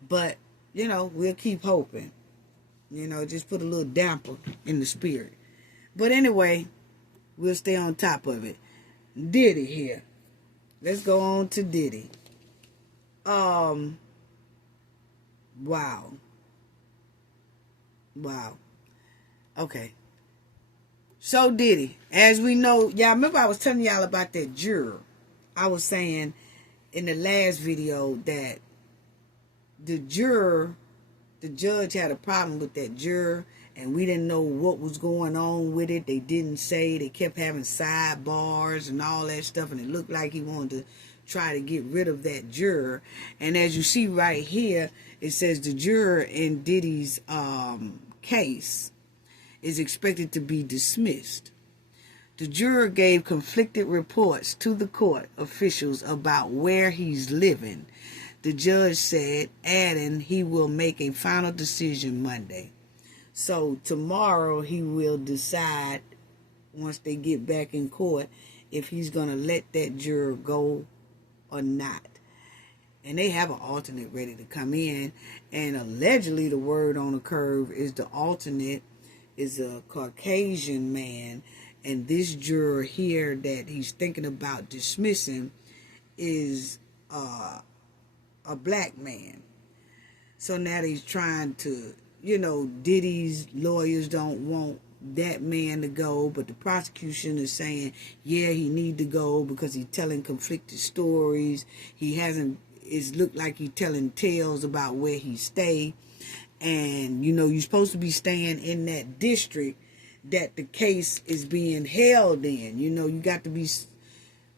But, we'll keep hoping. Just put a little damper in the spirit. But anyway, we'll stay on top of it. Diddy here. Let's go on to Diddy. Wow. Okay. So Diddy, as we know, y'all remember I was telling y'all about that juror I was saying in the last video that the judge had a problem with that juror, and we didn't know what was going on with it. They didn't say. They kept having sidebars and all that stuff, and it looked like he wanted to try to get rid of that juror. And as you see right here, it says the juror in Diddy's case is expected to be dismissed. The juror gave conflicted reports to the court officials about where he's living, the judge said, adding he will make a final decision Monday. So tomorrow he will decide, once they get back in court, if he's going to let that juror go or not. And they have an alternate ready to come in. And allegedly the word on the curve is the alternate is a Caucasian man. And this juror here that he's thinking about dismissing is a black man. So now he's trying to, Diddy's lawyers don't want that man to go, but the prosecution is saying, yeah, he need to go because he's telling conflicted stories. It's looked like he's telling tales about where he stay. And, you're supposed to be staying in that district that the case is being held in. You got to be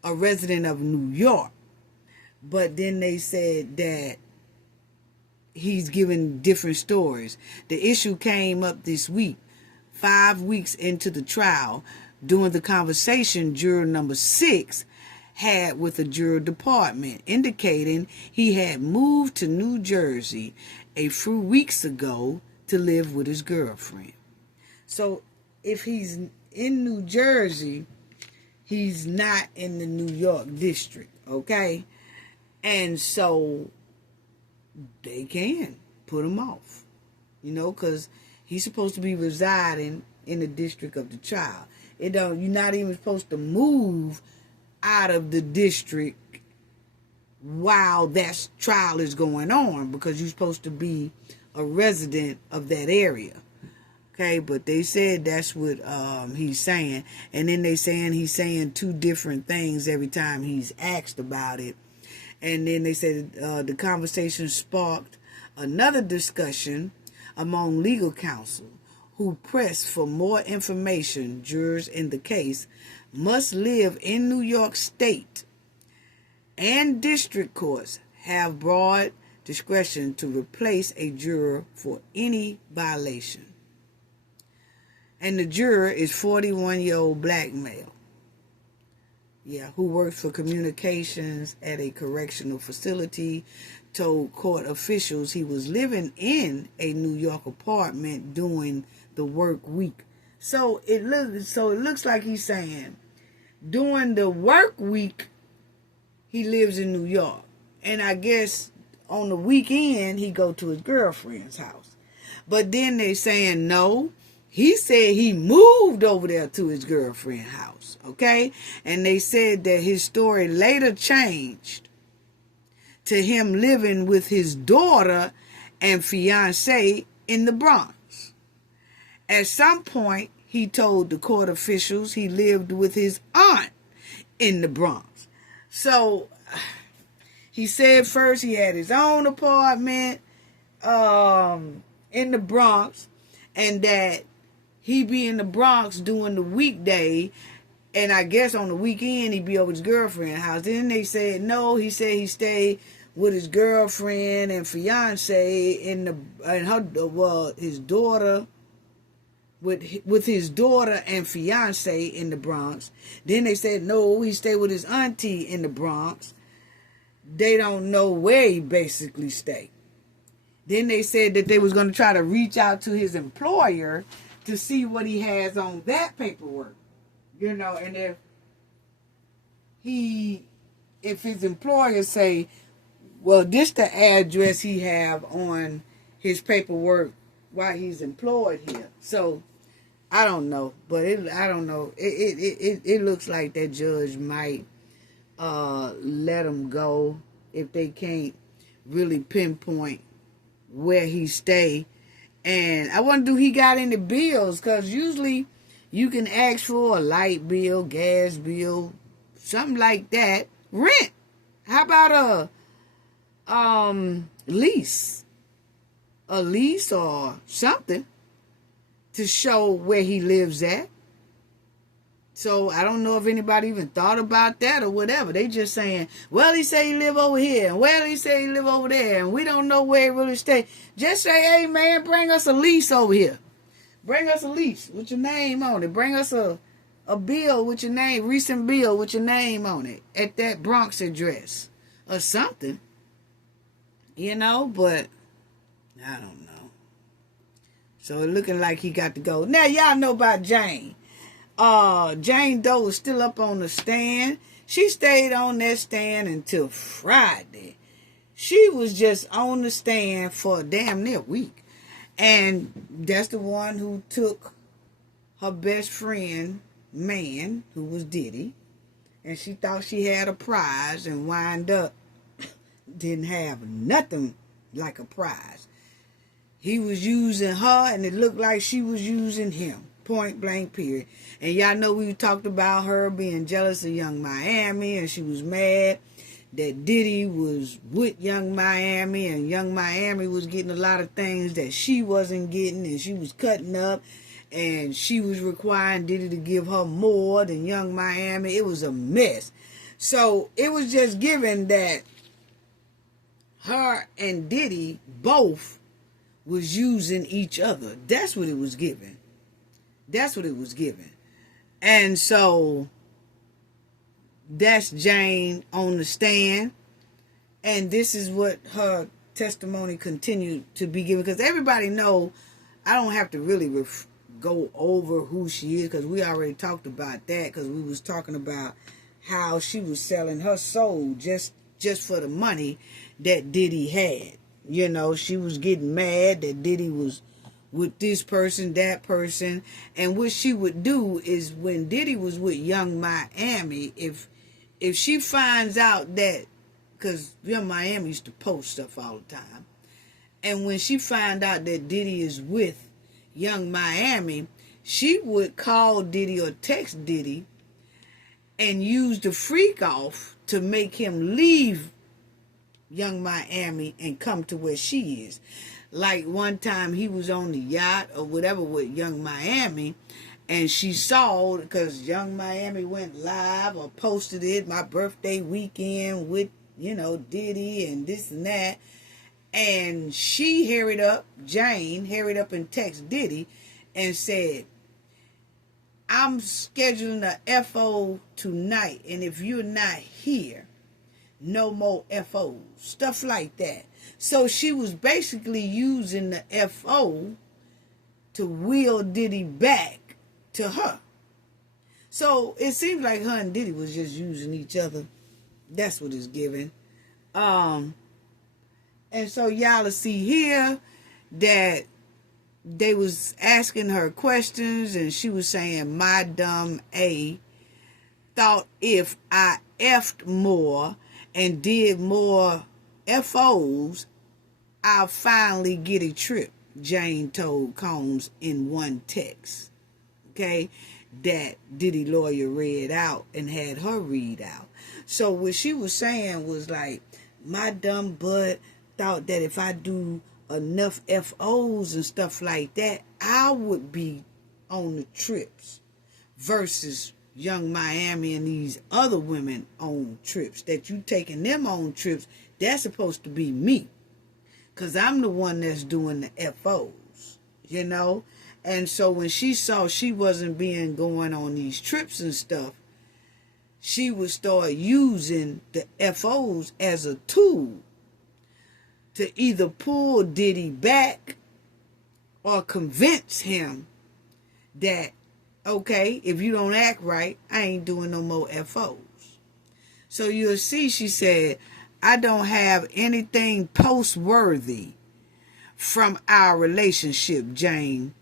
a resident of New York. But then they said that he's giving different stories. The issue came up this week, 5 weeks into the trial, during the conversation juror number 6 had with the juror department, indicating he had moved to New Jersey a few weeks ago to live with his girlfriend. So if he's in New Jersey, he's not in the New York district, okay? And so they can put him off, because he's supposed to be residing in the district of the trial. You're not even supposed to move out of the district while that trial is going on, because you're supposed to be a resident of that area. Okay, but they said that's what he's saying. And then they saying he's saying two different things every time he's asked about it. And then they said the conversation sparked another discussion among legal counsel, who pressed for more information. Jurors in the case must live in New York State, and district courts have broad discretion to replace a juror for any violation. And the juror is 41-year-old black male. Who works for communications at a correctional facility, told court officials he was living in a New York apartment during the work week. So it looks like he's saying during the work week he lives in New York, and I guess on the weekend he go to his girlfriend's house. But then they saying no. He said he moved over there to his girlfriend's house, okay? And they said that his story later changed to him living with his daughter and fiance in the Bronx. At some point, he told the court officials he lived with his aunt in the Bronx. So he said first he had his own apartment in the Bronx, and that he be in the Bronx during the weekday, and I guess on the weekend he'd be over his girlfriend's house. Then they said no. He said he stayed with his girlfriend and fiance his daughter, with his daughter and fiance in the Bronx. Then they said no, he stayed with his auntie in the Bronx. They don't know where he basically stayed. Then they said that they was going to try to reach out to his employer to see what he has on that paperwork, and if his employer say, well, this the address he have on his paperwork while he's employed here. So I don't know, but I don't know. It looks like that judge might let him go if they can't really pinpoint where he stay. And I wonder, do he got any bills? Because usually you can ask for a light bill, gas bill, something like that, rent. How about lease? A lease or something to show where he lives at. So I don't know if anybody even thought about that or whatever. They just saying, well, he say he live over here, and well, he say he live over there, and we don't know where he really stay. Just say, hey, man, bring us a lease over here. Bring us a lease with your name on it. Bring us a bill with your name, recent bill with your name on it at that Bronx address or something. You know, but I don't know. So it looking like he got to go. Now, y'all know about Jane. Jane Doe is still up on the stand. She stayed on that stand until Friday. She was just on the stand for a damn near week. And that's the one who took her best friend, man, who was Diddy. And she thought she had a prize and wind up didn't have nothing like a prize. He was using her and it looked like she was using him. Point blank period. And y'all know we talked about her being jealous of Young Miami, and she was mad that Diddy was with Young Miami, and Young Miami was getting a lot of things that she wasn't getting, and she was cutting up, and she was requiring Diddy to give her more than Young Miami. It was a mess. So it was just given that her and Diddy both was using each other. That's what it was given. That's what it was given. And so that's Jane on the stand. And this is what her testimony continued to be given. Because everybody know I don't have to really go over who she is, because we already talked about that, because we was talking about how she was selling her soul just for the money that Diddy had. You know, she was getting mad that Diddy was with this person, that person. And what she would do is when Diddy was with Young Miami, if she finds out that, because Young Miami used to post stuff all the time, and when she found out that Diddy is with Young Miami, she would call Diddy or text Diddy and use the freak off to make him leave Young Miami and come to where she is. Like one time he was on the yacht or whatever with Young Miami, and she saw, because Young Miami went live or posted it, my birthday weekend with, you know, Diddy and this and that. And she hurried up, Jane hurried up and texted Diddy and said, I'm scheduling a FO tonight, and if you're not here, no more FOs. Stuff like that. So she was basically using the FO to wheel Diddy back to her. So it seems like her and Diddy was just using each other. That's what it's giving. And so y'all will see here that they was asking her questions, and she was saying, my dumb A thought if I effed more and did more FOs, I'll finally get a trip, Jane told Combs in one text. Okay? That Diddy lawyer read out and had her read out. So what she was saying was like, my dumb butt thought that if I do enough FOs and stuff like that, I would be on the trips versus Young Miami and these other women on trips. That you taking them on trips, that's supposed to be me, because I'm the one that's doing the FOs, you know. And so when she saw she wasn't being going on these trips and stuff, she would start using the FOs as a tool to either pull Diddy back or convince him that, okay, if you don't act right, I ain't doing no more FOs. So you'll see, she said, I don't have anything post-worthy from our relationship, Jane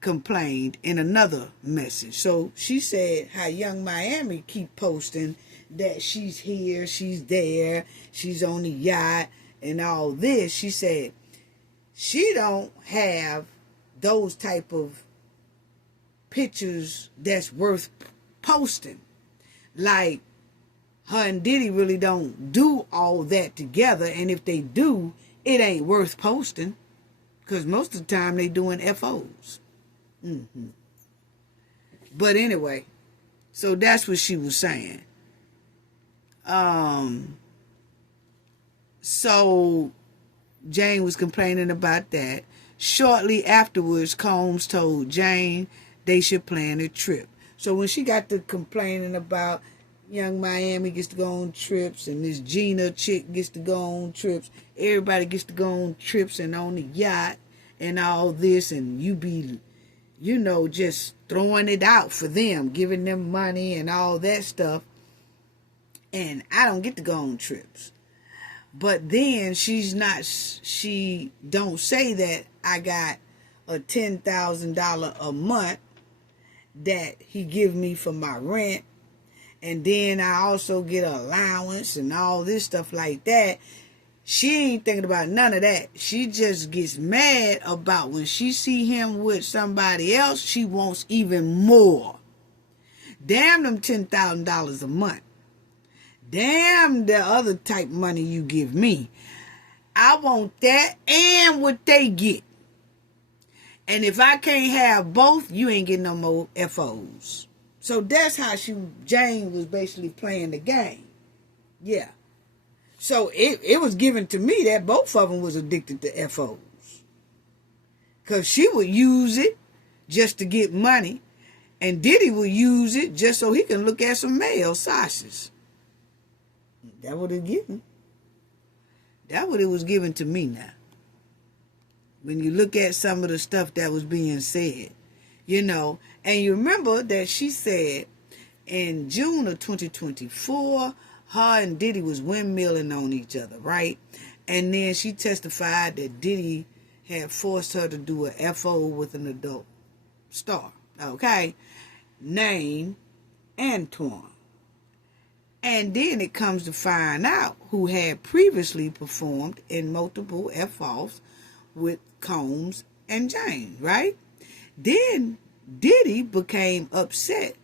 complained in another message. So she said how Young Miami keep posting that she's here, she's there, she's on the yacht and all this. She said she don't have those type of pictures that's worth posting. Like her and Diddy really don't do all that together. And if they do, it ain't worth posting. Because most of the time they doing FOs. But anyway, so that's what she was saying. So Jane was complaining about that. Shortly afterwards, Combs told Jane they should plan a trip. So when she got to complaining about Young Miami gets to go on trips and this Gina chick gets to go on trips, everybody gets to go on trips and on the yacht and all this, and you be, just throwing it out for them, giving them money and all that stuff, and I don't get to go on trips. But then she don't say that I got a $10,000 a month that he give me for my rent, and then I also get an allowance and all this stuff like that. She ain't thinking about none of that. She just gets mad about when she see him with somebody else, she wants even more. Damn them $10,000 a month. Damn the other type money you give me. I want that and what they get. And if I can't have both, you ain't getting no more FOs. So that's how Jane was basically playing the game. Yeah. So it was given to me that both of them was addicted to FOs. Because she would use it just to get money. And Diddy would use it just so he can look at some male sauces. That what it given. That what it was given to me now. When you look at some of the stuff that was being said, and you remember that she said in June of 2024, her and Diddy was windmilling on each other, right? And then she testified that Diddy had forced her to do a FO with an adult star, okay, named Antoine. And then it comes to find out who had previously performed in multiple FOs with Combs and Jane, right? Then Diddy became upset,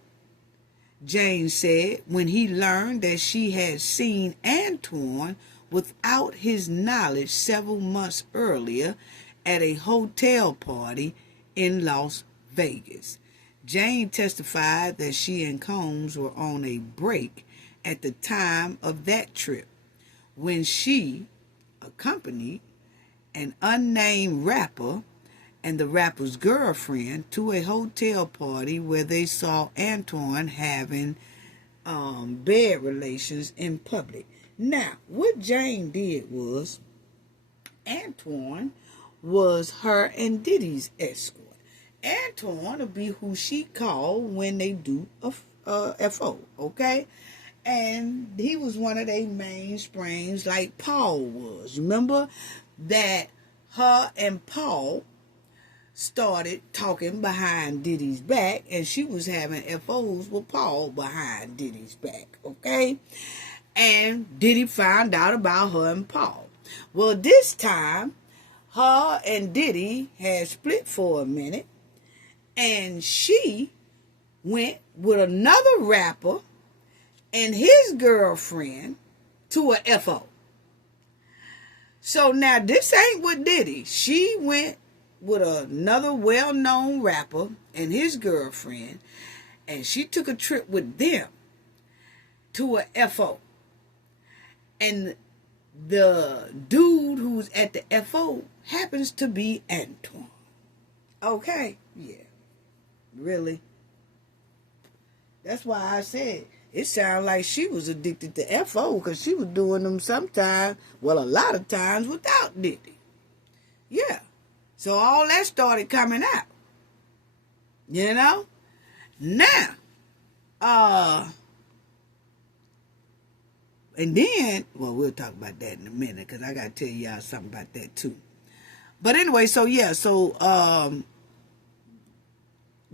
Jane said, when he learned that she had seen Antoine without his knowledge several months earlier at a hotel party in Las Vegas. Jane testified that she and Combs were on a break at the time of that trip when she accompanied an unnamed rapper and the rapper's girlfriend to a hotel party where they saw Antoine having bed relations in public. Now, what Jane did was, Antoine was her and Diddy's escort. Antoine will be who she called when they do a FO, okay? And he was one of their mainsprings like Paul was. Remember that her and Paul started talking behind Diddy's back, and she was having FOs with Paul behind Diddy's back, okay? And Diddy found out about her and Paul. Well, this time, her and Diddy had split for a minute, and she went with another rapper and his girlfriend to a FO. So now this ain't with Diddy. She went with another well-known rapper and his girlfriend, and she took a trip with them to a FO. And the dude who's at the FO happens to be Antoine. Okay? Yeah. Really? That's why I said it sounded like she was addicted to FO, because she was doing them sometimes, well, a lot of times without Diddy. Yeah. So all that started coming out. Now, and then, well, we'll talk about that in a minute, because I got to tell y'all something about that too. But anyway, so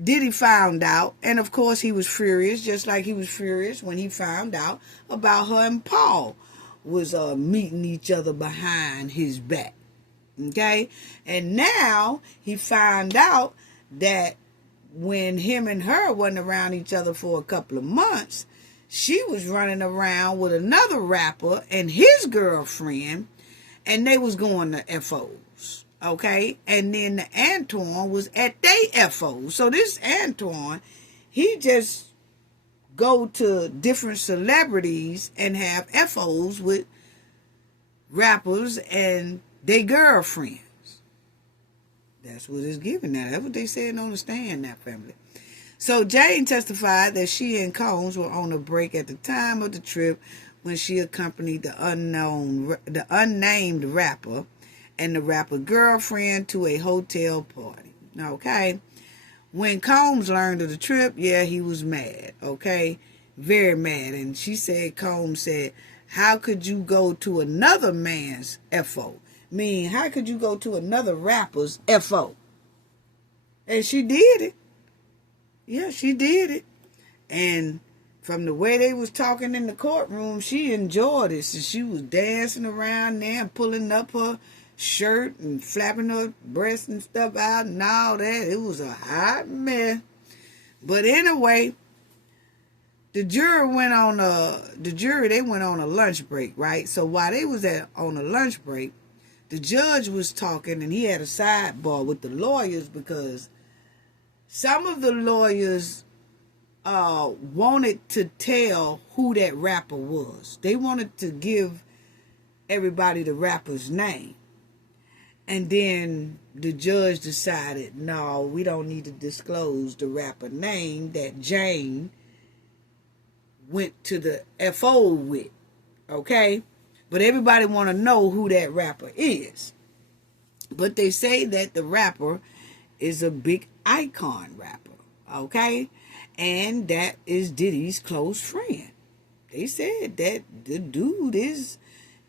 Diddy found out, and of course he was furious, just like he was furious when he found out about her and Paul was meeting each other behind his back. Okay? And now he found out that when him and her wasn't around each other for a couple of months, she was running around with another rapper and his girlfriend, and they was going to FOs, okay? And then the Antoine was at they FOs. So this Antoine, he just go to different celebrities and have FOs with rappers and their girlfriends. That's what it's giving now. That's what they said on the stand now, family. So Jane testified that she and Combs were on a break at the time of the trip when she accompanied the unnamed rapper and the rapper girlfriend to a hotel party. Okay. When Combs learned of the trip, yeah, he was mad. Okay. Very mad. And she said, Combs said, how could you go to another man's FO? Meaning, how could you go to another rapper's FO? And she did it. Yeah, she did it. And from the way they was talking in the courtroom, she enjoyed it. So she was dancing around there and pulling up her shirt and flapping her breasts and stuff out and all that. It was a hot mess. But anyway, the jury went on a lunch break, right? So while they was on a lunch break, the judge was talking and he had a sidebar with the lawyers because some of the lawyers wanted to tell who that rapper was. They wanted to give everybody the rapper's name. And then the judge decided, no, we don't need to disclose the rapper name that Jane went to the FO with. Okay? But everybody want to know who that rapper is. But they say that the rapper is a big icon rapper, okay? And that is Diddy's close friend. They said that the dude is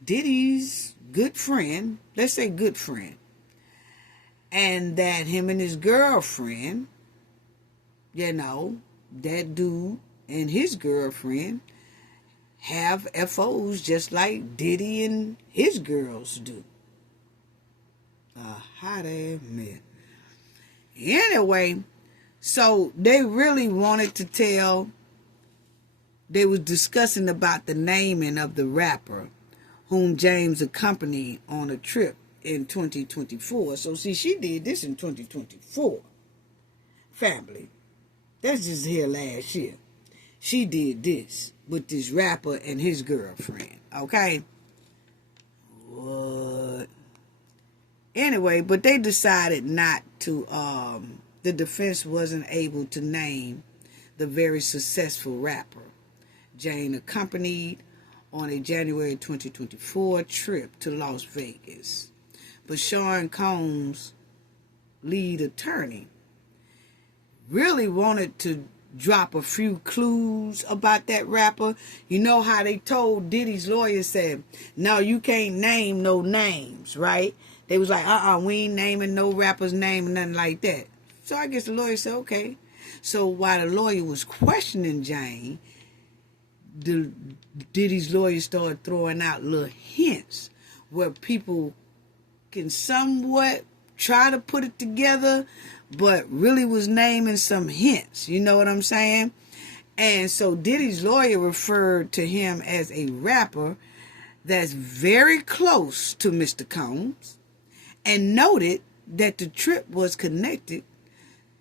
Diddy's good friend. Let's say good friend. And that him and his girlfriend, that dude and his girlfriend have FOs just like Diddy and his girls do. Hot ass man. Anyway, so they really wanted to tell, they was discussing about the naming of the rapper whom James accompanied on a trip in 2024. So see, she did this in 2024. Family. That's just here last year. She did this with this rapper and his girlfriend. Okay? What? Anyway, but they decided not to, the defense wasn't able to name the very successful rapper Jane accompanied on a January 2024 trip to Las Vegas. But Sean Combs, lead attorney, really wanted to drop a few clues about that rapper. You know how they told Diddy's lawyer, said, no, you can't name no names, right? They was like, we ain't naming no rapper's name or nothing like that. So I guess the lawyer said, okay. So while the lawyer was questioning Jane, Diddy's lawyer started throwing out little hints where people can somewhat try to put it together, but really was naming some hints. You know what I'm saying? And so Diddy's lawyer referred to him as a rapper that's very close to Mr. Combs, and noted that the trip was connected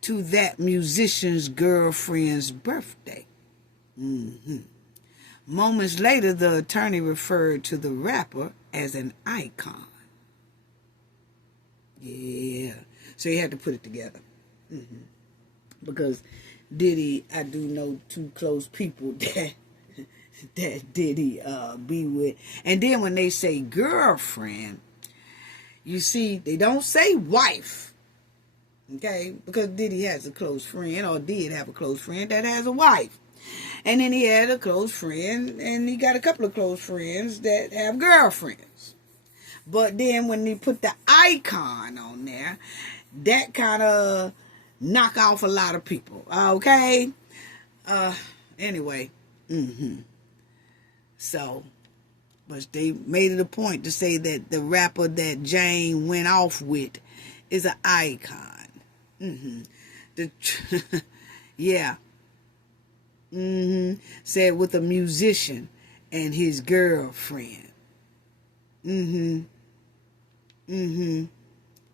to that musician's girlfriend's birthday. Moments later, the attorney referred to the rapper as an icon. Yeah. So you had to put it together. Because Diddy, I do know two close people that Diddy be with. And then when they say girlfriend, you see, they don't say wife. Okay? Because Diddy has a close friend, or did have a close friend that has a wife. And then he had a close friend, and he got a couple of close friends that have girlfriends. But then when they put the icon on there, that kind of knock off a lot of people. Okay? Anyway. So, but they made it a point to say that the rapper that Jane went off with is an icon. Yeah. Said with a musician and his girlfriend.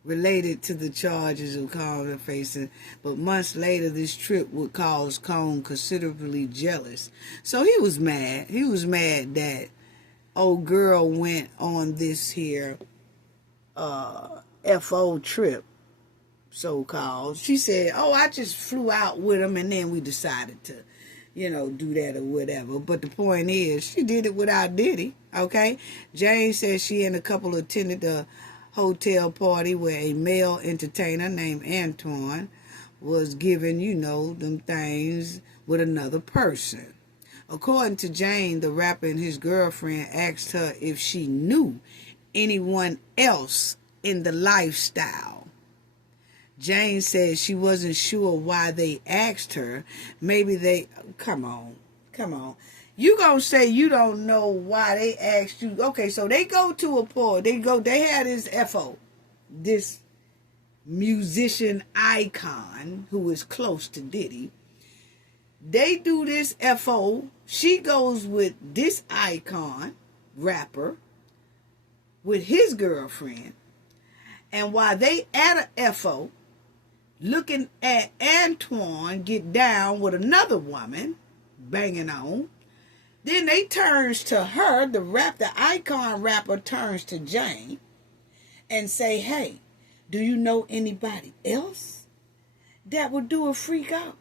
Related to the charges of Cohn facing, but months later this trip would cause Cohn considerably jealous. So he was mad. He was mad that old girl went on this here FO trip, so-called. She said, oh, I just flew out with him and then we decided to, do that or whatever. But the point is, she did it without Diddy, okay? Jane says she and a couple attended the hotel party where a male entertainer named Antoine was given, them things with another person. According to Jane, the rapper and his girlfriend asked her if she knew anyone else in the lifestyle. Jane said she wasn't sure why they asked her. Maybe they... Come on. You gonna say you don't know why they asked you. Okay, so they go to a party. They had this FO, this musician icon who is close to Diddy. They do this FO. She goes with this icon, rapper, with his girlfriend. And while they at a FO, looking at Antoine get down with another woman, banging on, then they turns to her, the icon rapper turns to Jane and say, hey, do you know anybody else that would do a freak out?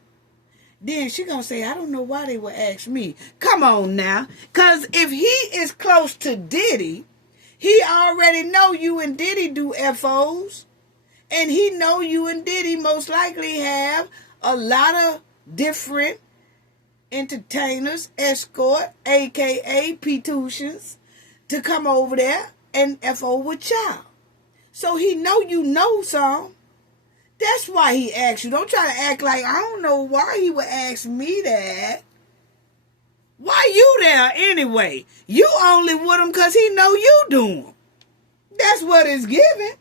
Then she gonna say, I don't know why they would ask me. Come on now. Because if he is close to Diddy, he already know you and Diddy do FOs. And he know you and Diddy most likely have a lot of different entertainers, escort, a.k.a. P-tutions, to come over there and FO with y'all. So he know you know some. That's why he asked you. Don't try to act like, I don't know why he would ask me that. Why you there anyway? You only with him because he know you do him. That's what it's giving.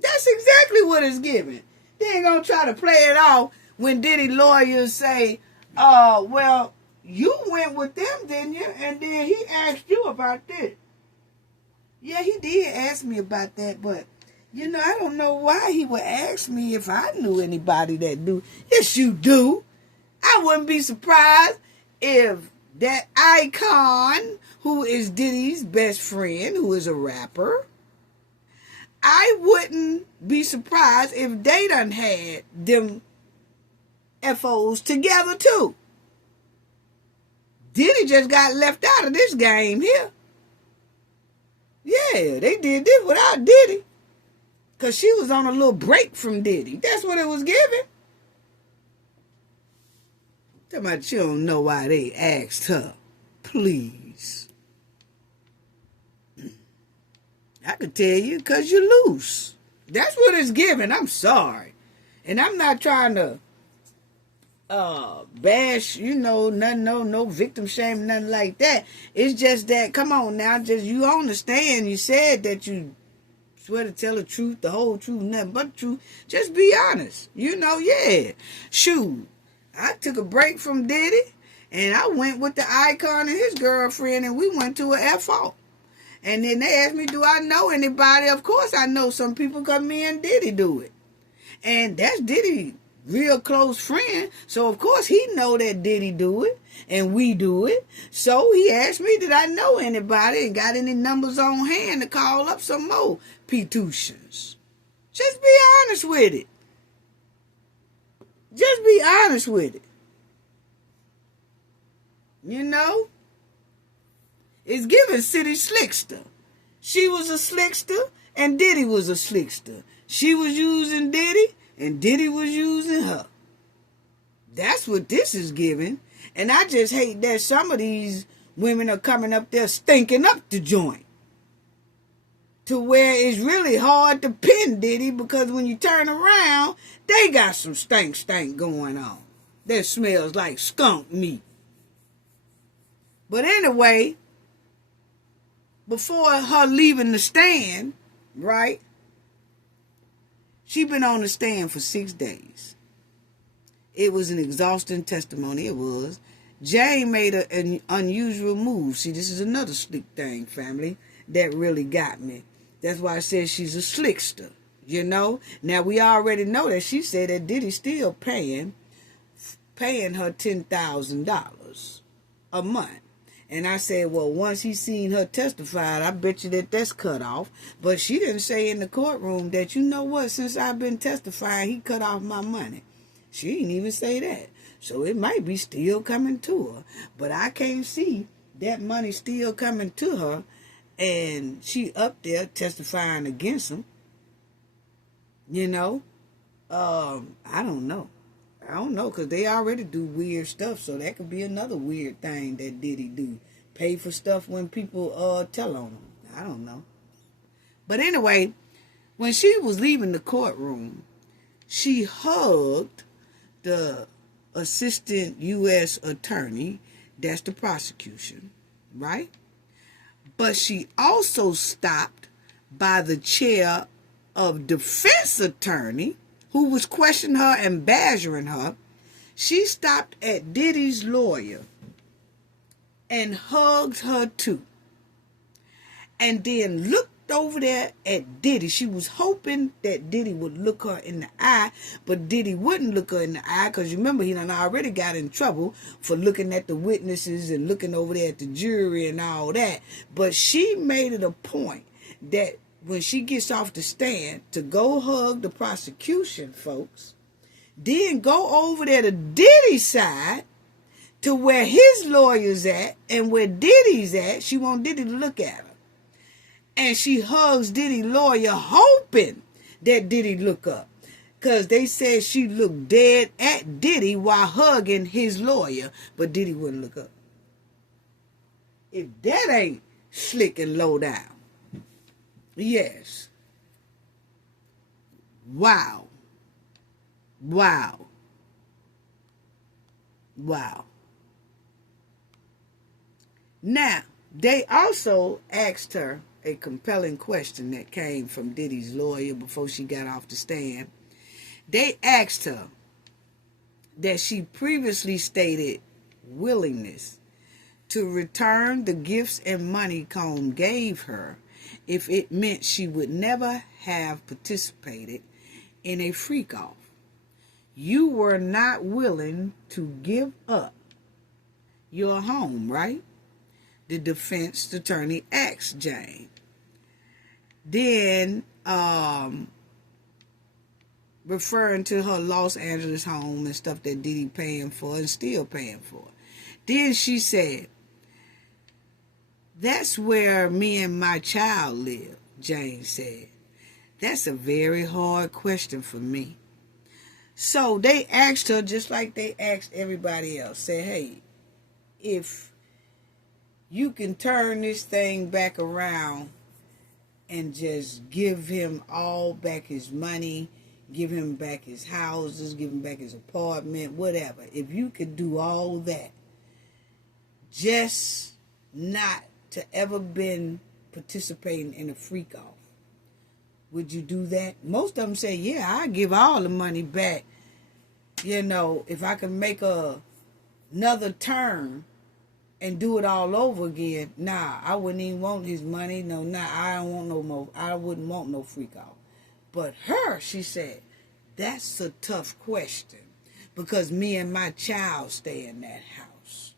That's exactly what it's giving. They ain't gonna try to play it off when Diddy lawyers say, well, you went with them, didn't you? And then he asked you about this. Yeah, he did ask me about that, but, I don't know why he would ask me if I knew anybody that do. Yes, you do. I wouldn't be surprised if that icon, who is Diddy's best friend, who is a rapper, I wouldn't be surprised if they done had them FOs together too. Diddy just got left out of this game here. Yeah, they did this without Diddy. Because she was on a little break from Diddy. That's what it was giving. Tell me you don't know why they asked her. Please. I could tell you because you're loose. That's what it's giving. I'm sorry. And I'm not trying to bash, nothing, no victim shame, nothing like that. It's just that, come on now, just you understand. You said that you swear to tell the truth, the whole truth, nothing but the truth. Just be honest. Yeah. Shoot. I took a break from Diddy and I went with the icon and his girlfriend and we went to a FO. And then they asked me, do I know anybody? Of course I know some people because me and Diddy do it. And that's Diddy, real close friend. So, of course, he know that Diddy do it and we do it. So, he asked me, did I know anybody and got any numbers on hand to call up some more P-tutions. Just be honest with it. Just be honest with it. It's giving city slickster. She was a slickster and Diddy was a slickster. She was using Diddy and Diddy was using her. That's what this is giving. And I just hate that some of these women are coming up there stinking up the joint. To where it's really hard to pin Diddy because when you turn around, they got some stank going on. That smells like skunk meat. But anyway, before her leaving the stand, right? She been on the stand for 6 days. It was an exhausting testimony. It was. Jane made an unusual move. See, this is another slick thing, family, that really got me. That's why I said she's a slickster, you know. Now, we already know that she said that Diddy still paying her $10,000 a month. And I said, well, once he seen her testified, I bet you that that's cut off. But she didn't say in the courtroom that, you know what, since I've been testifying, he cut off my money. She didn't even say that. So it might be still coming to her. But I can't see that money still coming to her. And she up there testifying against him. You know? I don't know. I don't know, because they already do weird stuff. So that could be another weird thing that Diddy do. Pay for stuff when people tell on him. I don't know. But anyway, when she was leaving the courtroom, she hugged the assistant U.S. attorney. That's the prosecution, right? But she also stopped by the chair of defense attorney, who was questioning her and badgering her. She stopped at Diddy's lawyer and hugged her too. And then looked over there at Diddy. She was hoping that Diddy would look her in the eye, but Diddy wouldn't look her in the eye, because you remember he done already got in trouble for looking at the witnesses and looking over there at the jury and all that. But she made it a point that when she gets off the stand to go hug the prosecution folks, then go over there to Diddy's side to where his lawyer's at and where Diddy's at. She want Diddy to look at her. And she hugs Diddy's lawyer hoping that Diddy look up. Because they said she looked dead at Diddy while hugging his lawyer, but Diddy wouldn't look up. If that ain't slick and low down. Yes. Wow. Wow. Wow. Now, they also asked her a compelling question that came from Diddy's lawyer before she got off the stand. They asked her that she previously stated willingness to return the gifts and money Combs gave her if it meant she would never have participated in a freak-off. You were not willing to give up your home, right? The defense attorney asked Jane. Then, referring to her Los Angeles home and stuff that Diddy paying for and still paying for. Then she said, that's where me and my child live, Jane said. That's a very hard question for me. So they asked her, just like they asked everybody else, say, hey, if you can turn this thing back around and just give him all back his money, give him back his houses, give him back his apartment, whatever. If you could do all that, just not to ever been participating in a freak-off, would you do that? Most of them say, yeah, I'd give all the money back. You know, if I could make another turn and do it all over again, nah, I wouldn't even want his money. No, nah, I don't want no more. I wouldn't want no freak-off. But her, she said, that's a tough question because me and my child stay in that house.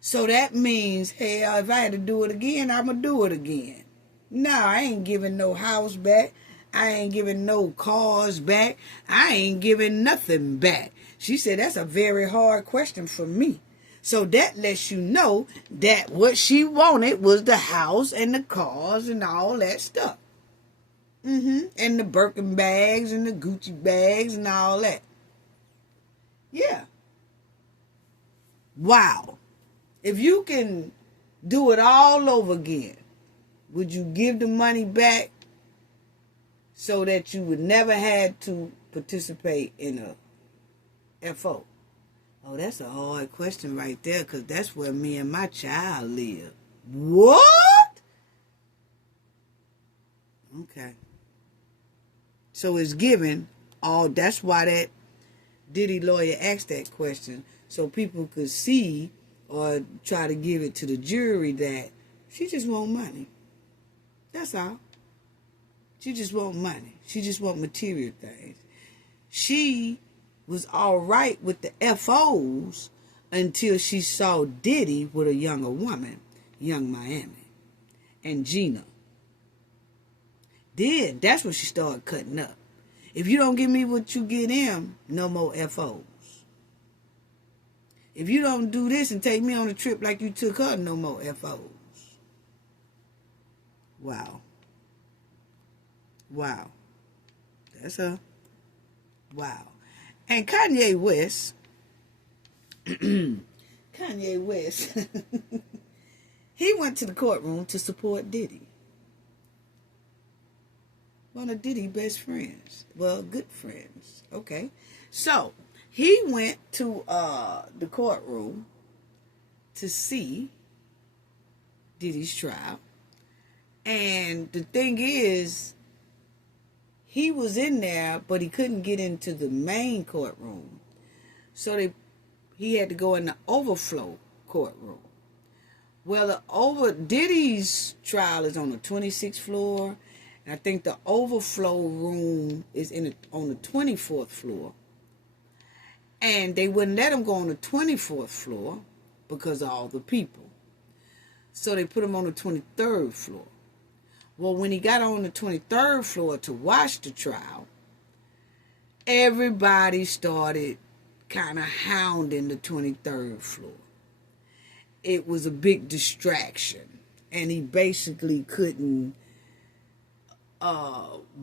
So that means, hell, if I had to do it again, I'm going to do it again. No, I ain't giving no house back. I ain't giving no cars back. I ain't giving nothing back. She said that's a very hard question for me. So that lets you know that what she wanted was the house and the cars and all that stuff. And the Birkin bags and the Gucci bags and all that. Yeah. Wow. If you can do it all over again, would you give the money back so that you would never had to participate in a FO? Oh, that's a hard question right there, because that's where me and my child live. What? Okay. So it's given all, that's why Diddy lawyer asked that question so people could see or try to give it to the jury that she just want money. That's all. She just want money. She just want material things. She was all right with the FOs until she saw Diddy with a younger woman, Young Miami, and Gina. Then that's when she started cutting up. If you don't give me what you get him, no more FOs. If you don't do this and take me on a trip like you took her, no more FOs. Wow. Wow. That's her. Wow. And Kanye West, he went to the courtroom to support Diddy. One of Diddy's best friends. Well, good friends. Okay. So, he went to the courtroom to see Diddy's trial. And the thing is, he was in there, but he couldn't get into the main courtroom. So he had to go in the overflow courtroom. Well, Diddy's trial is on the 26th floor. And I think the overflow room is on the 24th floor. And they wouldn't let him go on the 24th floor because of all the people. So they put him on the 23rd floor. Well, when he got on the 23rd floor to watch the trial, everybody started kind of hounding the 23rd floor. It was a big distraction. And he basically couldn't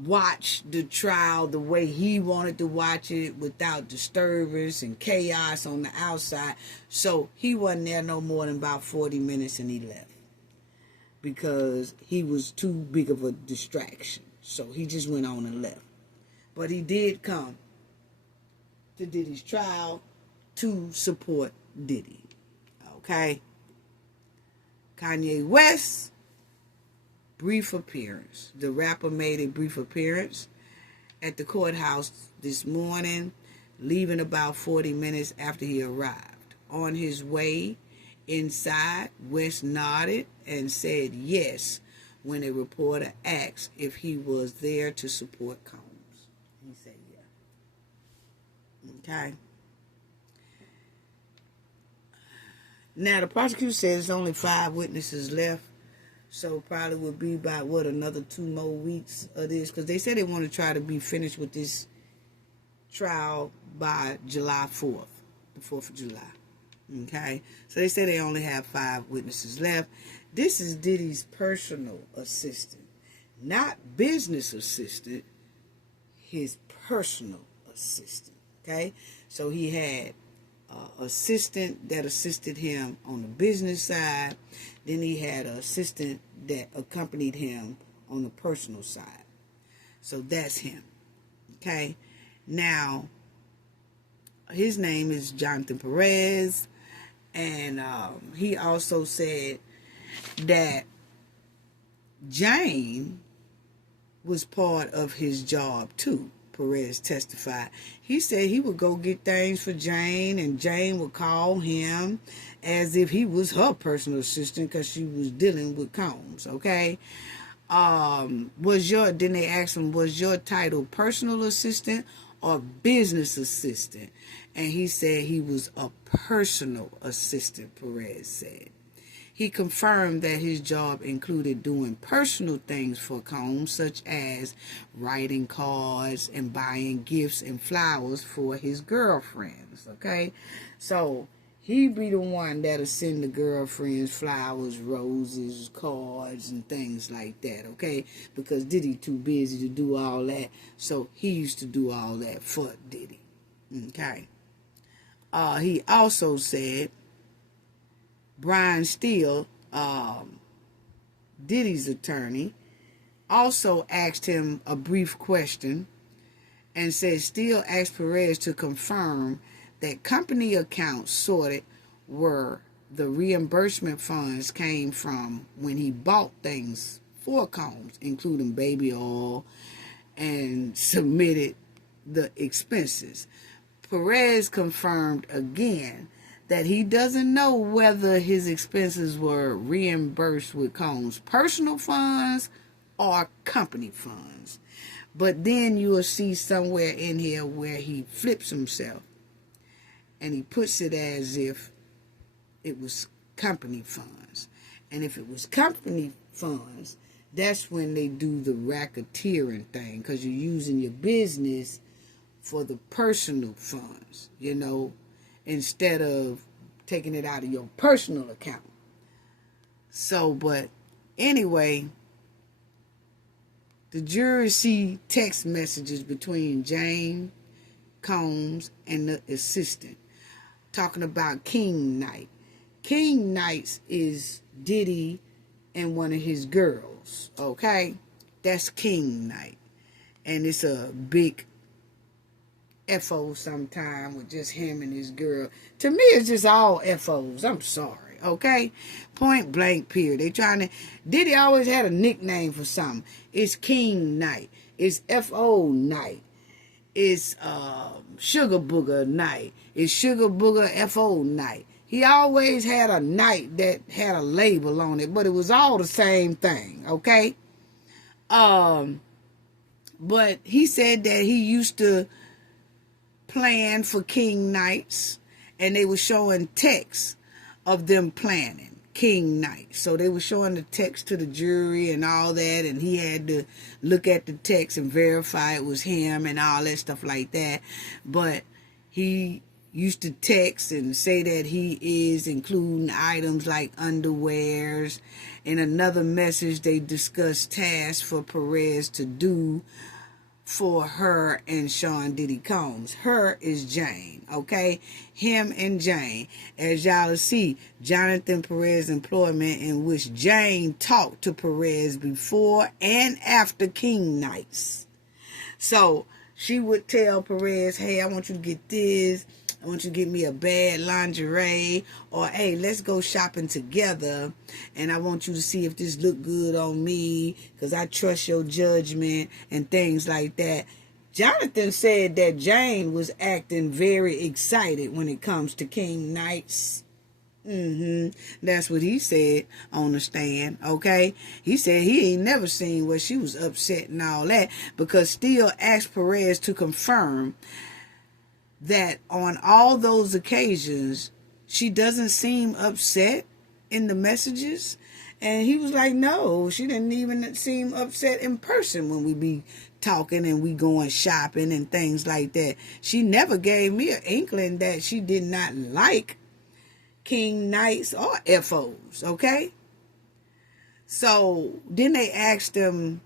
watch the trial the way he wanted to watch it without disturbance and chaos on the outside. So he wasn't there no more than about 40 minutes and he left because he was too big of a distraction. So he just went on and left. But he did come to Diddy's trial to support Diddy. Okay? Kanye West, brief appearance. The rapper made a brief appearance at the courthouse this morning, leaving about 40 minutes after he arrived. On his way inside, West nodded and said yes when a reporter asked if he was there to support Combs. He said yeah. Okay. Now, the prosecutor says there's only 5 witnesses left. So probably would be about, another 2 more weeks of this. Because they said they want to try to be finished with this trial by July 4th. The 4th of July. Okay? So they say they only have 5 witnesses left. This is Diddy's personal assistant. Not business assistant. His personal assistant. Okay? So he had assistant that assisted him on the business side. Then he had an assistant that accompanied him on the personal side. So that's him. Okay. Now, his name is Jonathan Perez. And he also said that Jane was part of his job too. Perez testified. He said he would go get things for Jane, and Jane would call him as if he was her personal assistant because she was dealing with Combs. Okay, then they asked him, was your title personal assistant or business assistant? And he said he was a personal assistant. Perez said. He confirmed that his job included doing personal things for Combs, such as writing cards and buying gifts and flowers for his girlfriends, okay? So, he be the one that'll send the girlfriends flowers, roses, cards, and things like that, okay? Because Diddy too busy to do all that, so he used to do all that for Diddy, okay? He also said Brian Steele, Diddy's attorney, also asked him a brief question and said Steele asked Perez to confirm that company accounts sorted where the reimbursement funds came from when he bought things for Combs, including baby oil, and submitted the expenses. Perez confirmed again that he doesn't know whether his expenses were reimbursed with Combs' personal funds or company funds. But then you will see somewhere in here where he flips himself and he puts it as if it was company funds. And if it was company funds, that's when they do the racketeering thing, because you're using your business for the personal funds, instead of taking it out of your personal account. So, but anyway, the jury see text messages between Jane Combs and the assistant talking about King Night. King Nights is Diddy and one of his girls, okay? That's King Night. And it's a big FO sometime with just him and his girl. To me, it's just all FOs. I'm sorry, okay? Point blank, period. Diddy always had a nickname for something. It's King Night. It's FO Night. It's Sugar Booger Night. It's Sugar Booger FO Night. He always had a night that had a label on it, but it was all the same thing, okay? But he said that he used to plan for King Nights, and they were showing texts of them planning King Night. So they were showing the text to the jury and all that, and he had to look at the text and verify it was him and all that stuff like that. But he used to text and say that he is, including items like underwears. In another message, they discussed tasks for Perez to do for her and Sean Diddy Combs. Her is Jane, okay? Him and Jane. As y'all will see, Jonathan Perez employment, in which Jane talked to Perez before and after King Nights. So she would tell Perez, hey, I want you to get this. I want you to get me a bad lingerie, or hey, let's go shopping together, and I want you to see if this look good on me, because I trust your judgment and things like that. Jonathan said that Jane was acting very excited when it comes to King Nights. That's what he said on the stand, okay? He said he ain't never seen where she was upset and all that, because Steele asked Perez to confirm that on all those occasions, she doesn't seem upset in the messages. And he was like, no, she didn't even seem upset in person when we be talking and we going shopping and things like that. She never gave me an inkling that she did not like King Nights or FOs, okay? So then they asked him,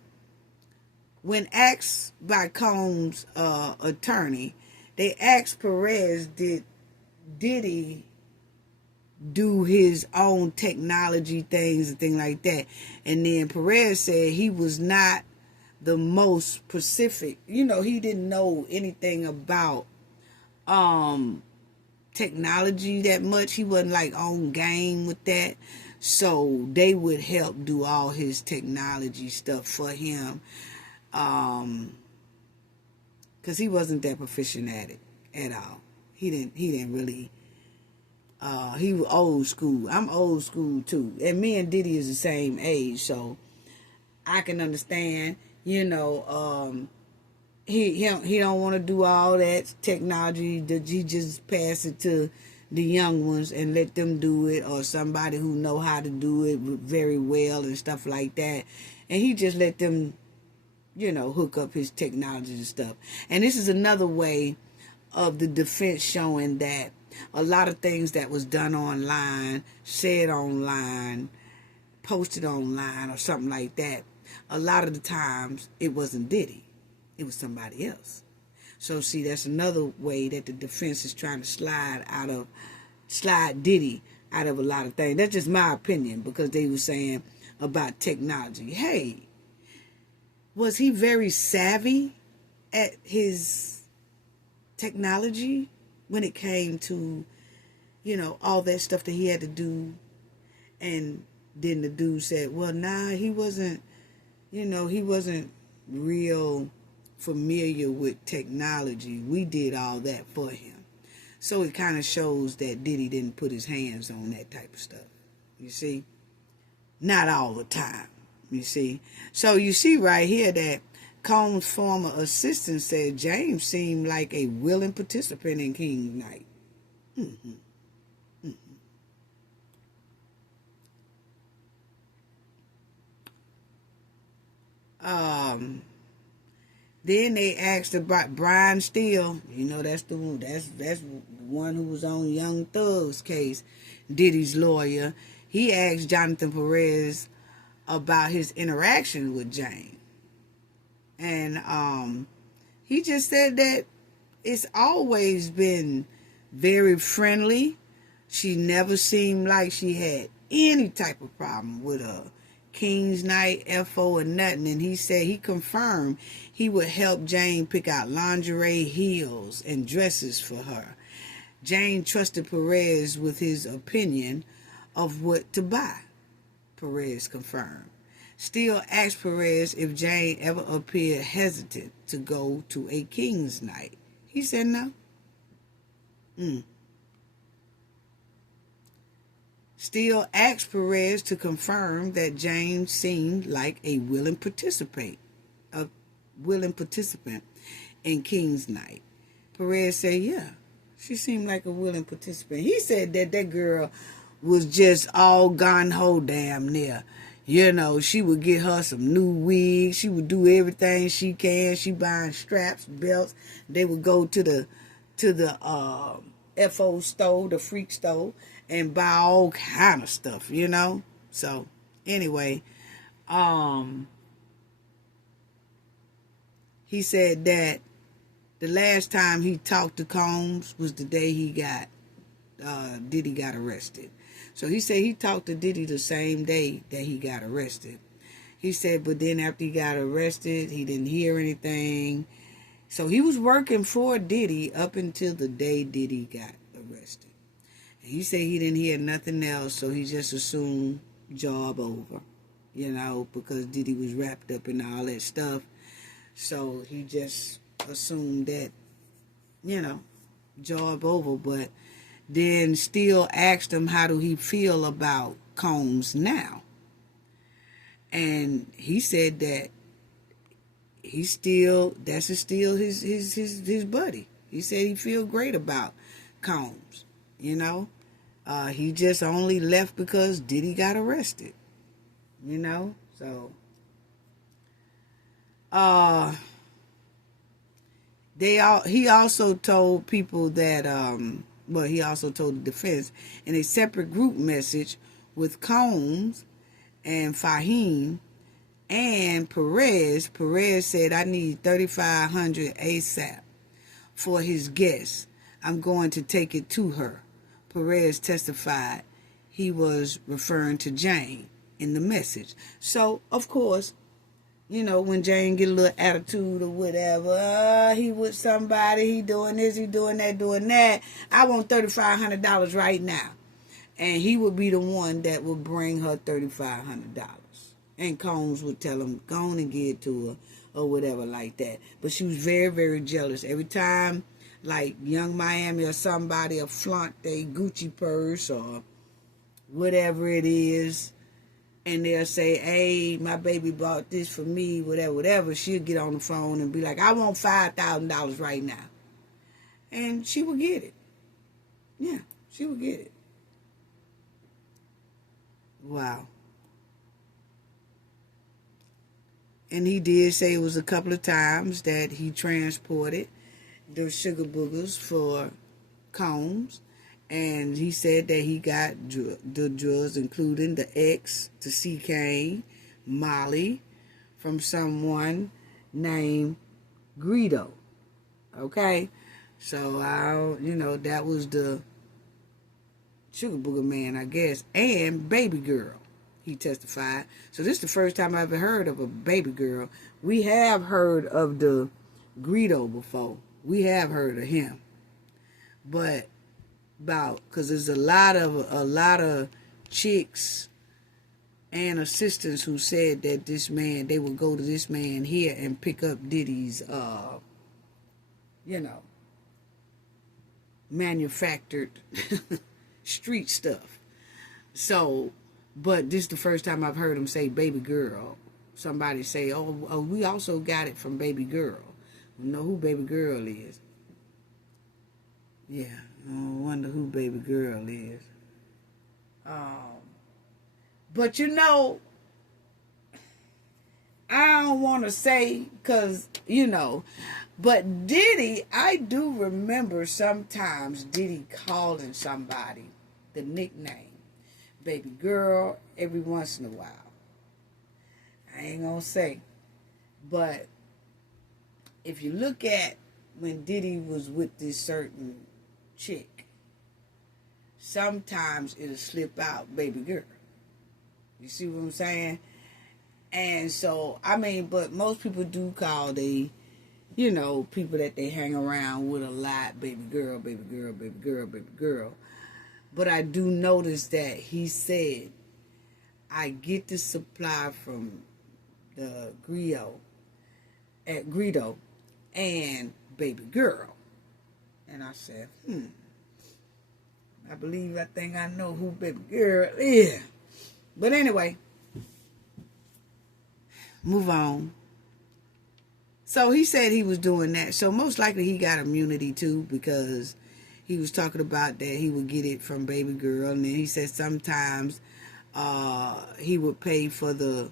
when asked by Combs' attorney, they asked Perez, did Diddy do his own technology things and things like that? And then Perez said he was not the most specific. He didn't know anything about technology that much. He wasn't like on game with that. So they would help do all his technology stuff for him. Because he wasn't that proficient at it at all. He didn't really, he was old school. I'm old school too. And me and Diddy is the same age, so I can understand, he don't want to do all that technology. He just pass it to the young ones and let them do it, or somebody who know how to do it very well and stuff like that. And he just let them hook up his technology and stuff. And this is another way of the defense showing that a lot of things that was done online, said online, posted online, or something like that, a lot of the times it wasn't Diddy. It was somebody else. So see, that's another way that the defense is trying to slide Diddy out of a lot of things. That's just my opinion, because they were saying about technology. Hey, was he very savvy at his technology when it came to, all that stuff that he had to do? And then the dude said, well, nah, he wasn't, he wasn't real familiar with technology. We did all that for him. So it kind of shows that Diddy didn't put his hands on that type of stuff. You see? Not all the time. You see? So you see right here that Combs' former assistant said James seemed like a willing participant in King's Night. Mm-hmm. Then they asked about Brian Steele. You know, that's the one. That's one who was on Young Thug's case. Diddy's lawyer. He asked Jonathan Perez about his interaction with Jane, and he just said that it's always been very friendly. She never seemed like she had any type of problem with her King's Night, FO, or nothing. And he said he confirmed he would help Jane pick out lingerie, heels, and dresses for her. Jane trusted Perez with his opinion of what to buy, Perez confirmed. Steele asked Perez if Jane ever appeared hesitant to go to a King's Night. He said no. Steele asked Perez to confirm that Jane seemed like a willing participant in King's Night. Perez said, yeah, she seemed like a willing participant. He said that girl was just all gun-ho damn near. You know, she would get her some new wigs. She would do everything she can. She buying straps, belts. They would go to the FO store, the freak store, and buy all kind of stuff, you know. So anyway, he said that the last time he talked to Combs was the day Diddy got arrested. So he said he talked to Diddy the same day that he got arrested. He said, but then after he got arrested, he didn't hear anything. So he was working for Diddy up until the day Diddy got arrested. And he said he didn't hear nothing else, so he just assumed job over, you know, because Diddy was wrapped up in all that stuff. So he just assumed that, you know, job over. But then Steele asked him how do he feel about Combs now. And he said that that's still his buddy. He said he feel great about Combs, you know. He just only left because Diddy got arrested, you know. So he also told people that he also told the defense in a separate group message with Combs and Fahim and Perez. Perez said, I need $3,500 ASAP for his guest. I'm going to take it to her. Perez testified he was referring to Jane in the message. So, of course, you know, when Jane get a little attitude or whatever, he with somebody, he doing this, he doing that. I want $3,500 right now. And he would be the one that would bring her $3,500. And Combs would tell him, go on and give it to her or whatever like that. But she was very, very jealous. Every time, like, Young Miami or somebody will flaunt their Gucci purse or whatever it is, and they'll say, hey, my baby bought this for me, whatever. She'll get on the phone and be like, I want $5,000 right now. And she would get it. Yeah, she would get it. Wow. And he did say it was a couple of times that he transported the sugar boogers for Combs. And he said that he got the drugs, including the X, the cocaine, Molly, from someone named Greedo. Okay? So, that was the sugar booger man, I guess. And baby girl, he testified. So this is the first time I ever heard of a baby girl. We have heard of the Greedo before. We have heard of him. But because there's a lot of chicks and assistants who said that this man, they would go to this man here and pick up Diddy's, you know, manufactured street stuff. So, but this is the first time I've heard him say baby girl. Somebody say, oh, we also got it from baby girl. I don't know who baby girl is. Yeah, I wonder who baby girl is. But you know, I don't want to say, because, you know, but Diddy, I do remember sometimes Diddy calling somebody the nickname baby girl every once in a while. I ain't gonna say. But if you look at when Diddy was with this certain chick, sometimes it'll slip out baby girl. You see what I'm saying? And so, I mean, but most people do call the, you know, people that they hang around with a lot, baby girl, baby girl, baby girl, baby girl. But I do notice that he said, I get the supply from the Greedo and baby girl. And I said, I think I know who baby girl is. But anyway, move on. So he said he was doing that. So most likely he got immunity too, because he was talking about that he would get it from baby girl. And then he said sometimes he would pay for the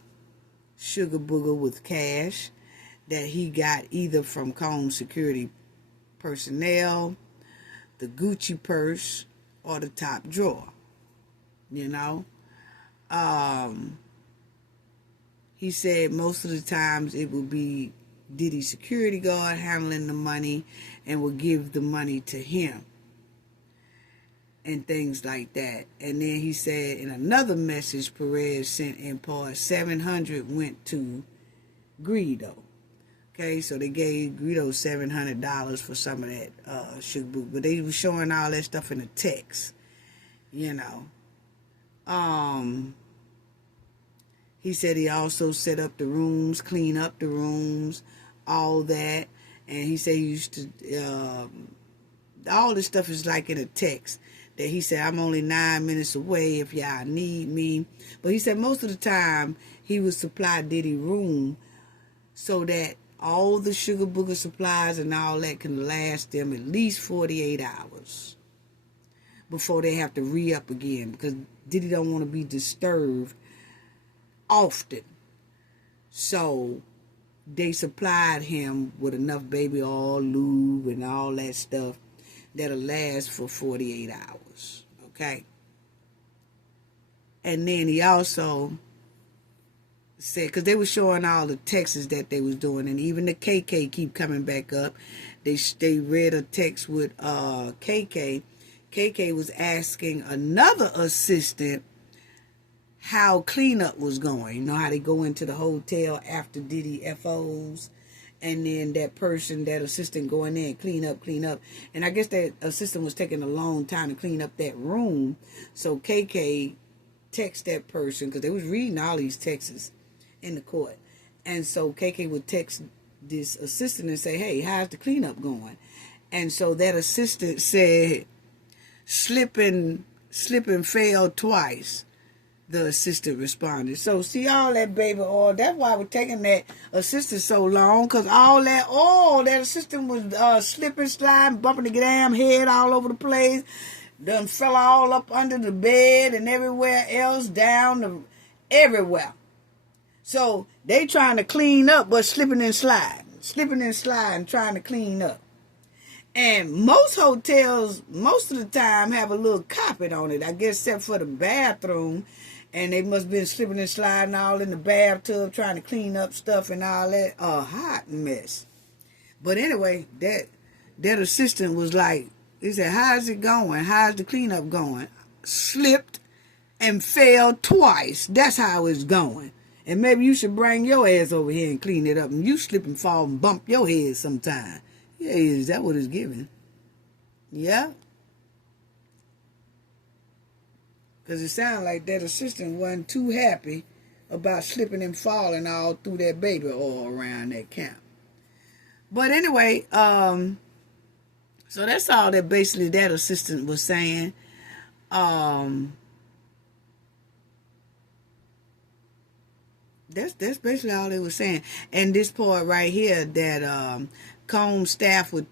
sugar booger with cash that he got either from home security personnel, the Gucci purse, or the top drawer. You know? He said most of the times it would be Diddy's security guard handling the money and would give the money to him and things like that. And then he said in another message Perez sent in part, 700 went to Greedo. Okay, so they gave Greedo $700 for some of that sugar book, but they were showing all that stuff in the text, you know. He said he also set up the rooms, clean up the rooms, all that. And he said he used to, all this stuff is like in a text. That he said, I'm only 9 minutes away if y'all need me. But he said most of the time he would supply Diddy room so that all the sugar booger supplies and all that can last them at least 48 hours before they have to re-up again, because Diddy don't want to be disturbed often. So they supplied him with enough baby oil, lube, and all that stuff that'll last for 48 hours. Okay? And then he also said, because they were showing all the texts that they was doing, and even the KK keep coming back up. They read a text with KK. KK was asking another assistant how cleanup was going. You know how they go into the hotel after Diddy FOs, and then that assistant go in there and clean up. And I guess that assistant was taking a long time to clean up that room. So KK text that person, because they was reading all these texts in the court. And so KK would text this assistant and say, hey, how's the cleanup going? And so that assistant said, slipping failed twice. The assistant responded. So see all that baby oil. That's why we're taking that assistant so long, because all that oil, that assistant was slipping, sliding, bumping the damn head all over the place. Done fell all up under the bed and everywhere else, everywhere. So they trying to clean up, but slipping and sliding, trying to clean up. And most hotels, most of the time, have a little carpet on it, I guess, except for the bathroom. And they must have been slipping and sliding all in the bathtub, trying to clean up stuff and all that. A hot mess. But anyway, that assistant was like, he said, how's it going? How's the cleanup going? Slipped and fell twice. That's how it's going. And maybe you should bring your ass over here and clean it up. And you slip and fall and bump your head sometime. Yeah, is that what it's giving? Yeah. Because it sounded like that assistant wasn't too happy about slipping and falling all through that baby oil around that camp. But anyway, so that's all that basically that assistant was saying. That's basically all they were saying. And this part right here, that Combs staff would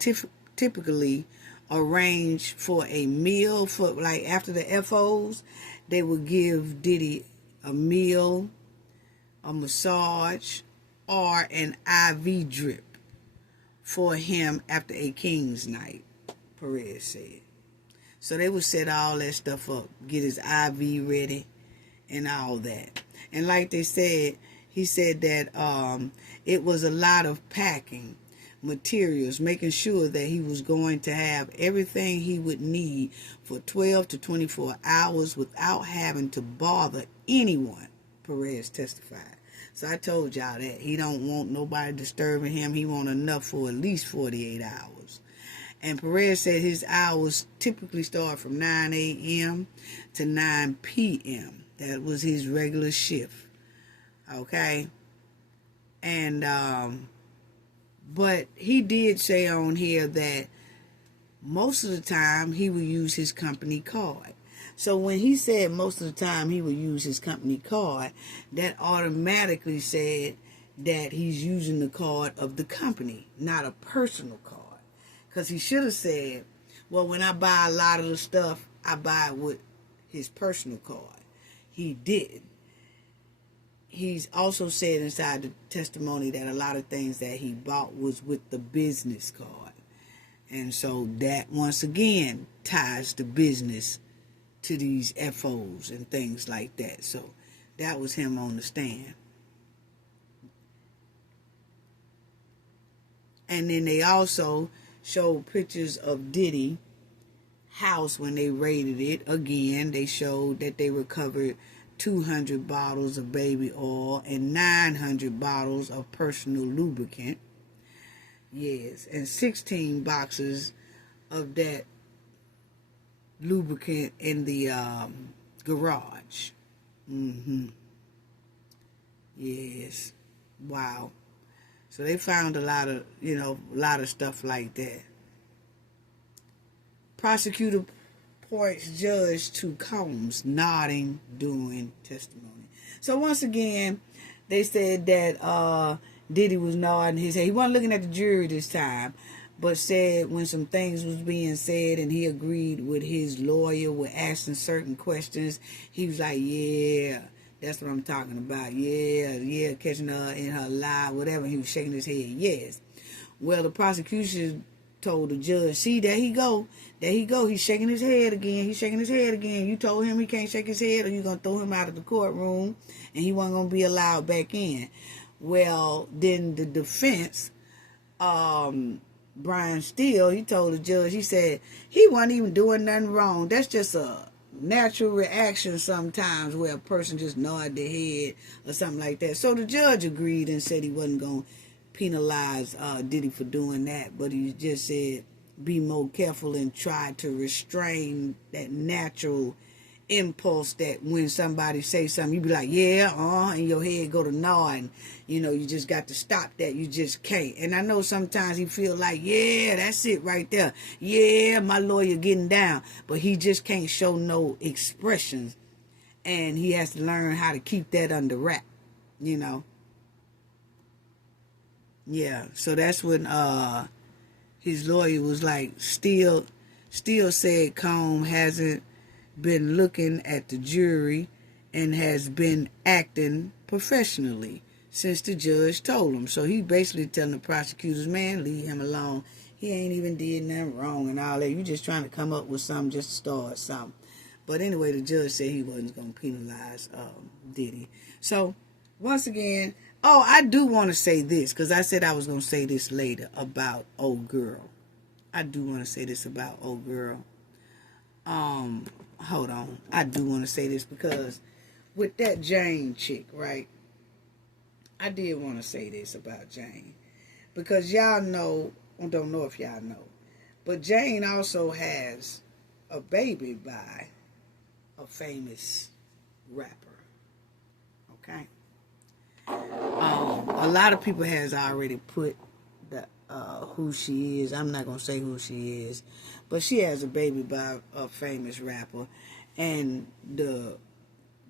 typically arrange for a meal for, like, after the FOs, they would give Diddy a meal, a massage, or an IV drip for him after a King's night, Perez said. So they would set all that stuff up, get his IV ready and all that. And like they said, he said that it was a lot of packing materials, making sure that he was going to have everything he would need for 12 to 24 hours without having to bother anyone, Perez testified. So I told y'all that he don't want nobody disturbing him. He want enough for at least 48 hours. And Perez said his hours typically start from 9 a.m. to 9 p.m. That was his regular shift. Okay? And, but he did say on here that most of the time he would use his company card. So when he said most of the time he would use his company card, that automatically said that he's using the card of the company, not a personal card. Because he should have said, well, when I buy a lot of the stuff, I buy it with his personal card. He did. He's also said inside the testimony that a lot of things that he bought was with the business card. And so that, once again, ties the business to these FOs and things like that. So that was him on the stand. And then they also showed pictures of Diddy house when they raided it. Again, they showed that they recovered 200 bottles of baby oil and 900 bottles of personal lubricant. Yes, and 16 boxes of that lubricant in the garage. Yes. Wow. So they found a lot of stuff like that. Prosecutor points judge to Combs nodding during testimony. So once again, they said that Diddy was nodding his head. He wasn't looking at the jury this time, but said when some things was being said and he agreed with his lawyer with asking certain questions, he was like, yeah, that's what I'm talking about. Yeah, catching her in her lie, whatever. He was shaking his head, yes. Well, the prosecution told the judge, see, there he go. He's shaking his head again. You told him he can't shake his head or you're going to throw him out of the courtroom and he wasn't going to be allowed back in. Well, then the defense, Brian Steele, he told the judge, he said, he wasn't even doing nothing wrong. That's just a natural reaction sometimes where a person just nod their head or something like that. So the judge agreed and said he wasn't going to penalize Diddy for doing that, but he just said be more careful and try to restrain that natural impulse that when somebody say something, you be like, yeah, and your head go to nod, and you just got to stop that. You just can't. And I know sometimes he feel like, yeah, that's it right there. Yeah, my lawyer getting down, but he just can't show no expressions, and he has to learn how to keep that under wrap, Yeah, so that's when his lawyer was like, still said Combs hasn't been looking at the jury and has been acting professionally since the judge told him. So he basically telling the prosecutors, man, leave him alone. He ain't even did nothing wrong and all that. You just trying to come up with something just to start something. But anyway, the judge said he wasn't going to penalize Diddy. So once again, I do want to say this, because I said I was going to say this later about old girl. I do want to say this about old girl. Hold on. I do want to say this because with that Jane chick, right? I did want to say this about Jane. Because y'all know, I don't know if y'all know, but Jane also has a baby by a famous rapper. Okay. A lot of people has already put the who she is. I'm not gonna say who she is, but she has a baby by a famous rapper, and the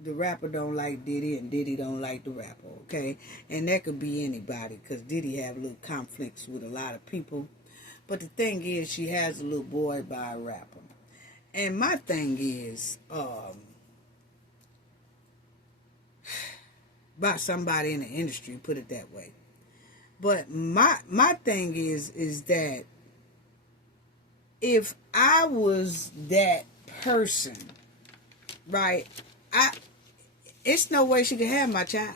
rapper don't like Diddy, and Diddy don't like the rapper. Okay, and that could be anybody, because Diddy have little conflicts with a lot of people. But the thing is, she has a little boy by a rapper, and my thing is, by somebody in the industry, put it that way. But my thing is that if I was that person, right, it's no way she could have my child.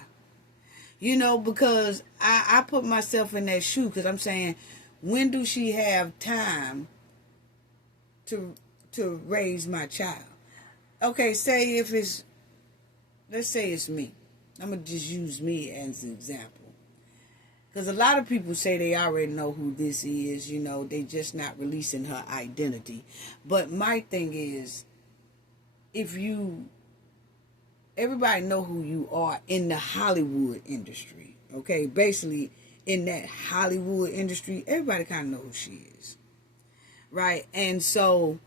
You know, because I put myself in that shoe, because I'm saying, when do she have time to raise my child? Okay, let's say it's me. I'm going to just use me as an example. Because a lot of people say they already know who this is, you know, they just not releasing her identity. But my thing is, everybody know who you are in the Hollywood industry, okay? Basically, in that Hollywood industry, everybody kind of know who she is, right? And so,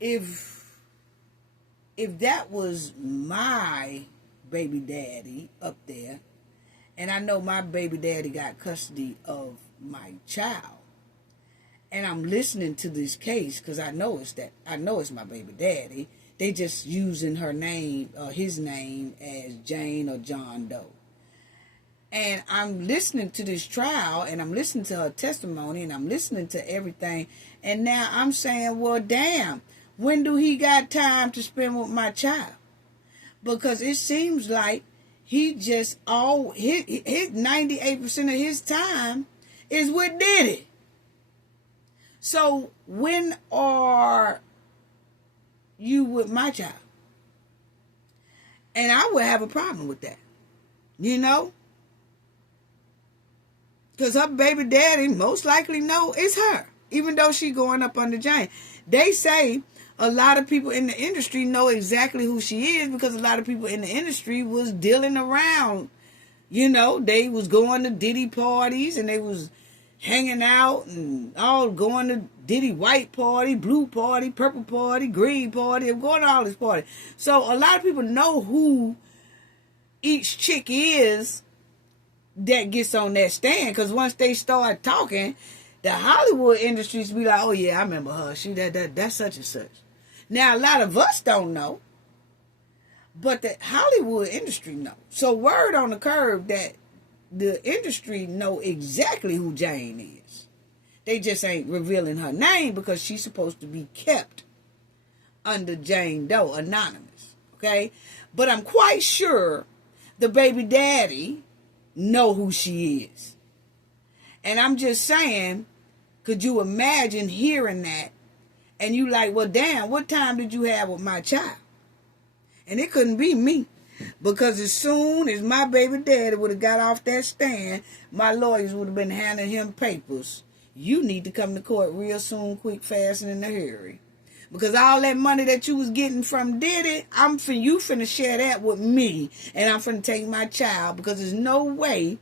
if that was my baby daddy up there, and I know my baby daddy got custody of my child, and I'm listening to this case because I know it's my baby daddy. They just using her name, his name, as Jane or John Doe. And I'm listening to this trial, and I'm listening to her testimony, and I'm listening to everything, and now I'm saying, well, damn, when do he got time to spend with my child? Because it seems like he just his 98% of his time is with Diddy. So when are you with my child? And I would have a problem with that, you know, because her baby daddy most likely know it's her, even though she going up under Jane. They say a lot of people in the industry know exactly who she is, because a lot of people in the industry was dealing around. You know, they was going to Diddy parties, and they was hanging out and all going to Diddy white party, blue party, purple party, green party. I'm going to all this party. So a lot of people know who each chick is that gets on that stand, because once they start talking, the Hollywood industries be like, oh yeah, I remember her. She that's such and such. Now, a lot of us don't know, but the Hollywood industry know. So word on the curb that the industry know exactly who Jane is. They just ain't revealing her name, because she's supposed to be kept under Jane Doe, anonymous. Okay? But I'm quite sure the baby daddy know who she is. And I'm just saying, could you imagine hearing that? And you like, well, damn, what time did you have with my child? And it couldn't be me. Because as soon as my baby daddy would have got off that stand, my lawyers would have been handing him papers. You need to come to court real soon, quick, fast, and in a hurry. Because all that money that you was getting from Diddy, you finna share that with me. And I'm finna take my child, because there's no way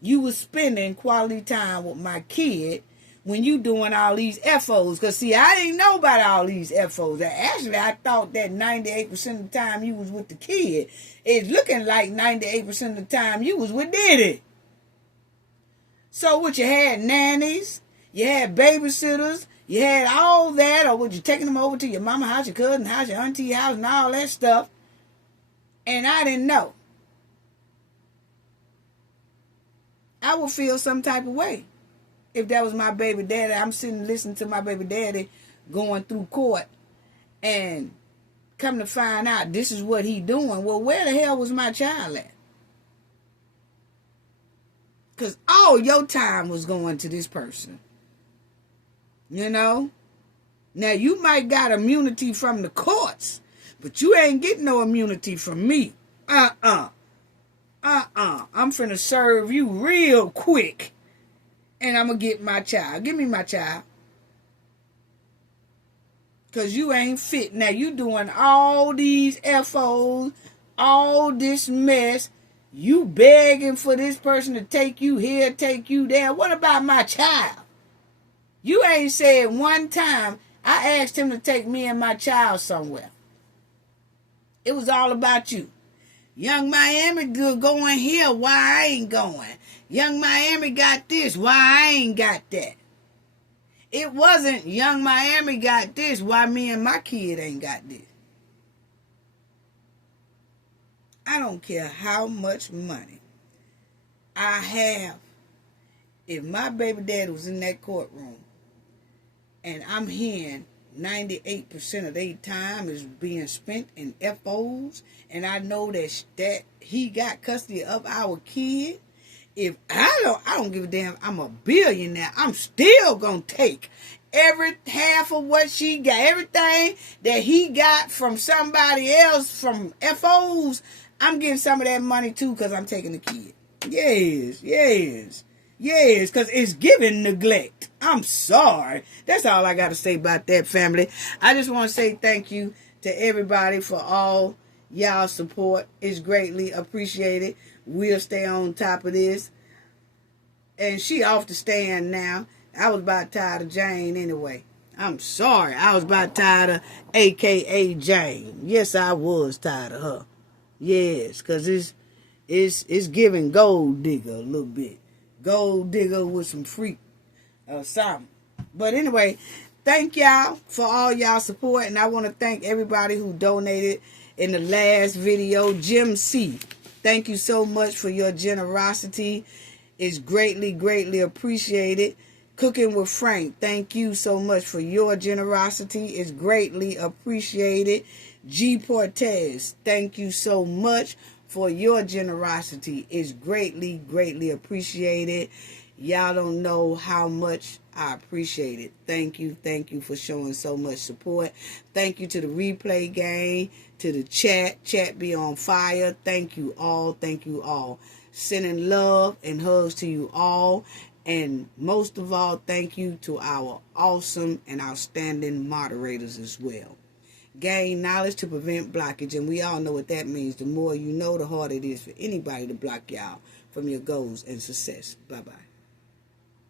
you was spending quality time with my kid when you doing all these FOs. Because, see, I didn't know about all these FOs. Actually, I thought that 98% of the time you was with the kid. It's looking like 98% of the time you was with Diddy. So what, you had nannies, you had babysitters, you had all that, or was you taking them over to your mama house, your cousin house, your auntie house, and all that stuff, and I didn't know. I would feel some type of way if that was my baby daddy. I'm sitting listening to my baby daddy going through court, and come to find out this is what he doing. Well, where the hell was my child at? Because all your time was going to this person. You know? Now, you might got immunity from the courts, but you ain't getting no immunity from me. I'm finna serve you real quick, and I'm gonna get my child. Give me my child. Because you ain't fit. Now, you doing all these FOs, all this mess. You begging for this person to take you here, take you there. What about my child? You ain't said one time, I asked him to take me and my child somewhere. It was all about you. Young Miami good going here, why I ain't going? Young Miami got this, why I ain't got that? It wasn't Young Miami got this, why me and my kid ain't got this. I don't care how much money I have. If my baby daddy was in that courtroom and I'm hearing 98% of their time is being spent in FOs, and I know that he got custody of our kid, if I don't give a damn, I'm a billionaire, I'm still gonna take every half of what she got, everything that he got from somebody else from FOs, I'm getting some of that money too, because I'm taking the kid. Yes, because it's giving neglect. I'm sorry. That's all I got to say about that, family. I just want to say thank you to everybody for all y'all support. It's greatly appreciated. We'll stay on top of this. And she off the stand now. I was about tired of Jane anyway. I'm sorry. I was about tired of AKA Jane. Yes, I was tired of her. Yes, because it's giving gold digger a little bit. Gold digger with some freak or something. But anyway, thank y'all for all y'all support. And I want to thank everybody who donated in the last video. Jim C., thank you so much for your generosity. It's greatly appreciated. Cooking with Frank, thank you so much for your generosity. It's greatly appreciated. G. Portez, thank you so much for your generosity. It's greatly appreciated. Y'all don't know how much I appreciate it. Thank you for showing so much support. Thank you to the replay gang, to the chat be on fire. Thank you all. Sending love and hugs to you all. And most of all, thank you to our awesome and outstanding moderators as well. Gain knowledge to prevent blockage, and we all know what that means. The more you know, the harder it is for anybody to block y'all from your goals and success. Bye-bye.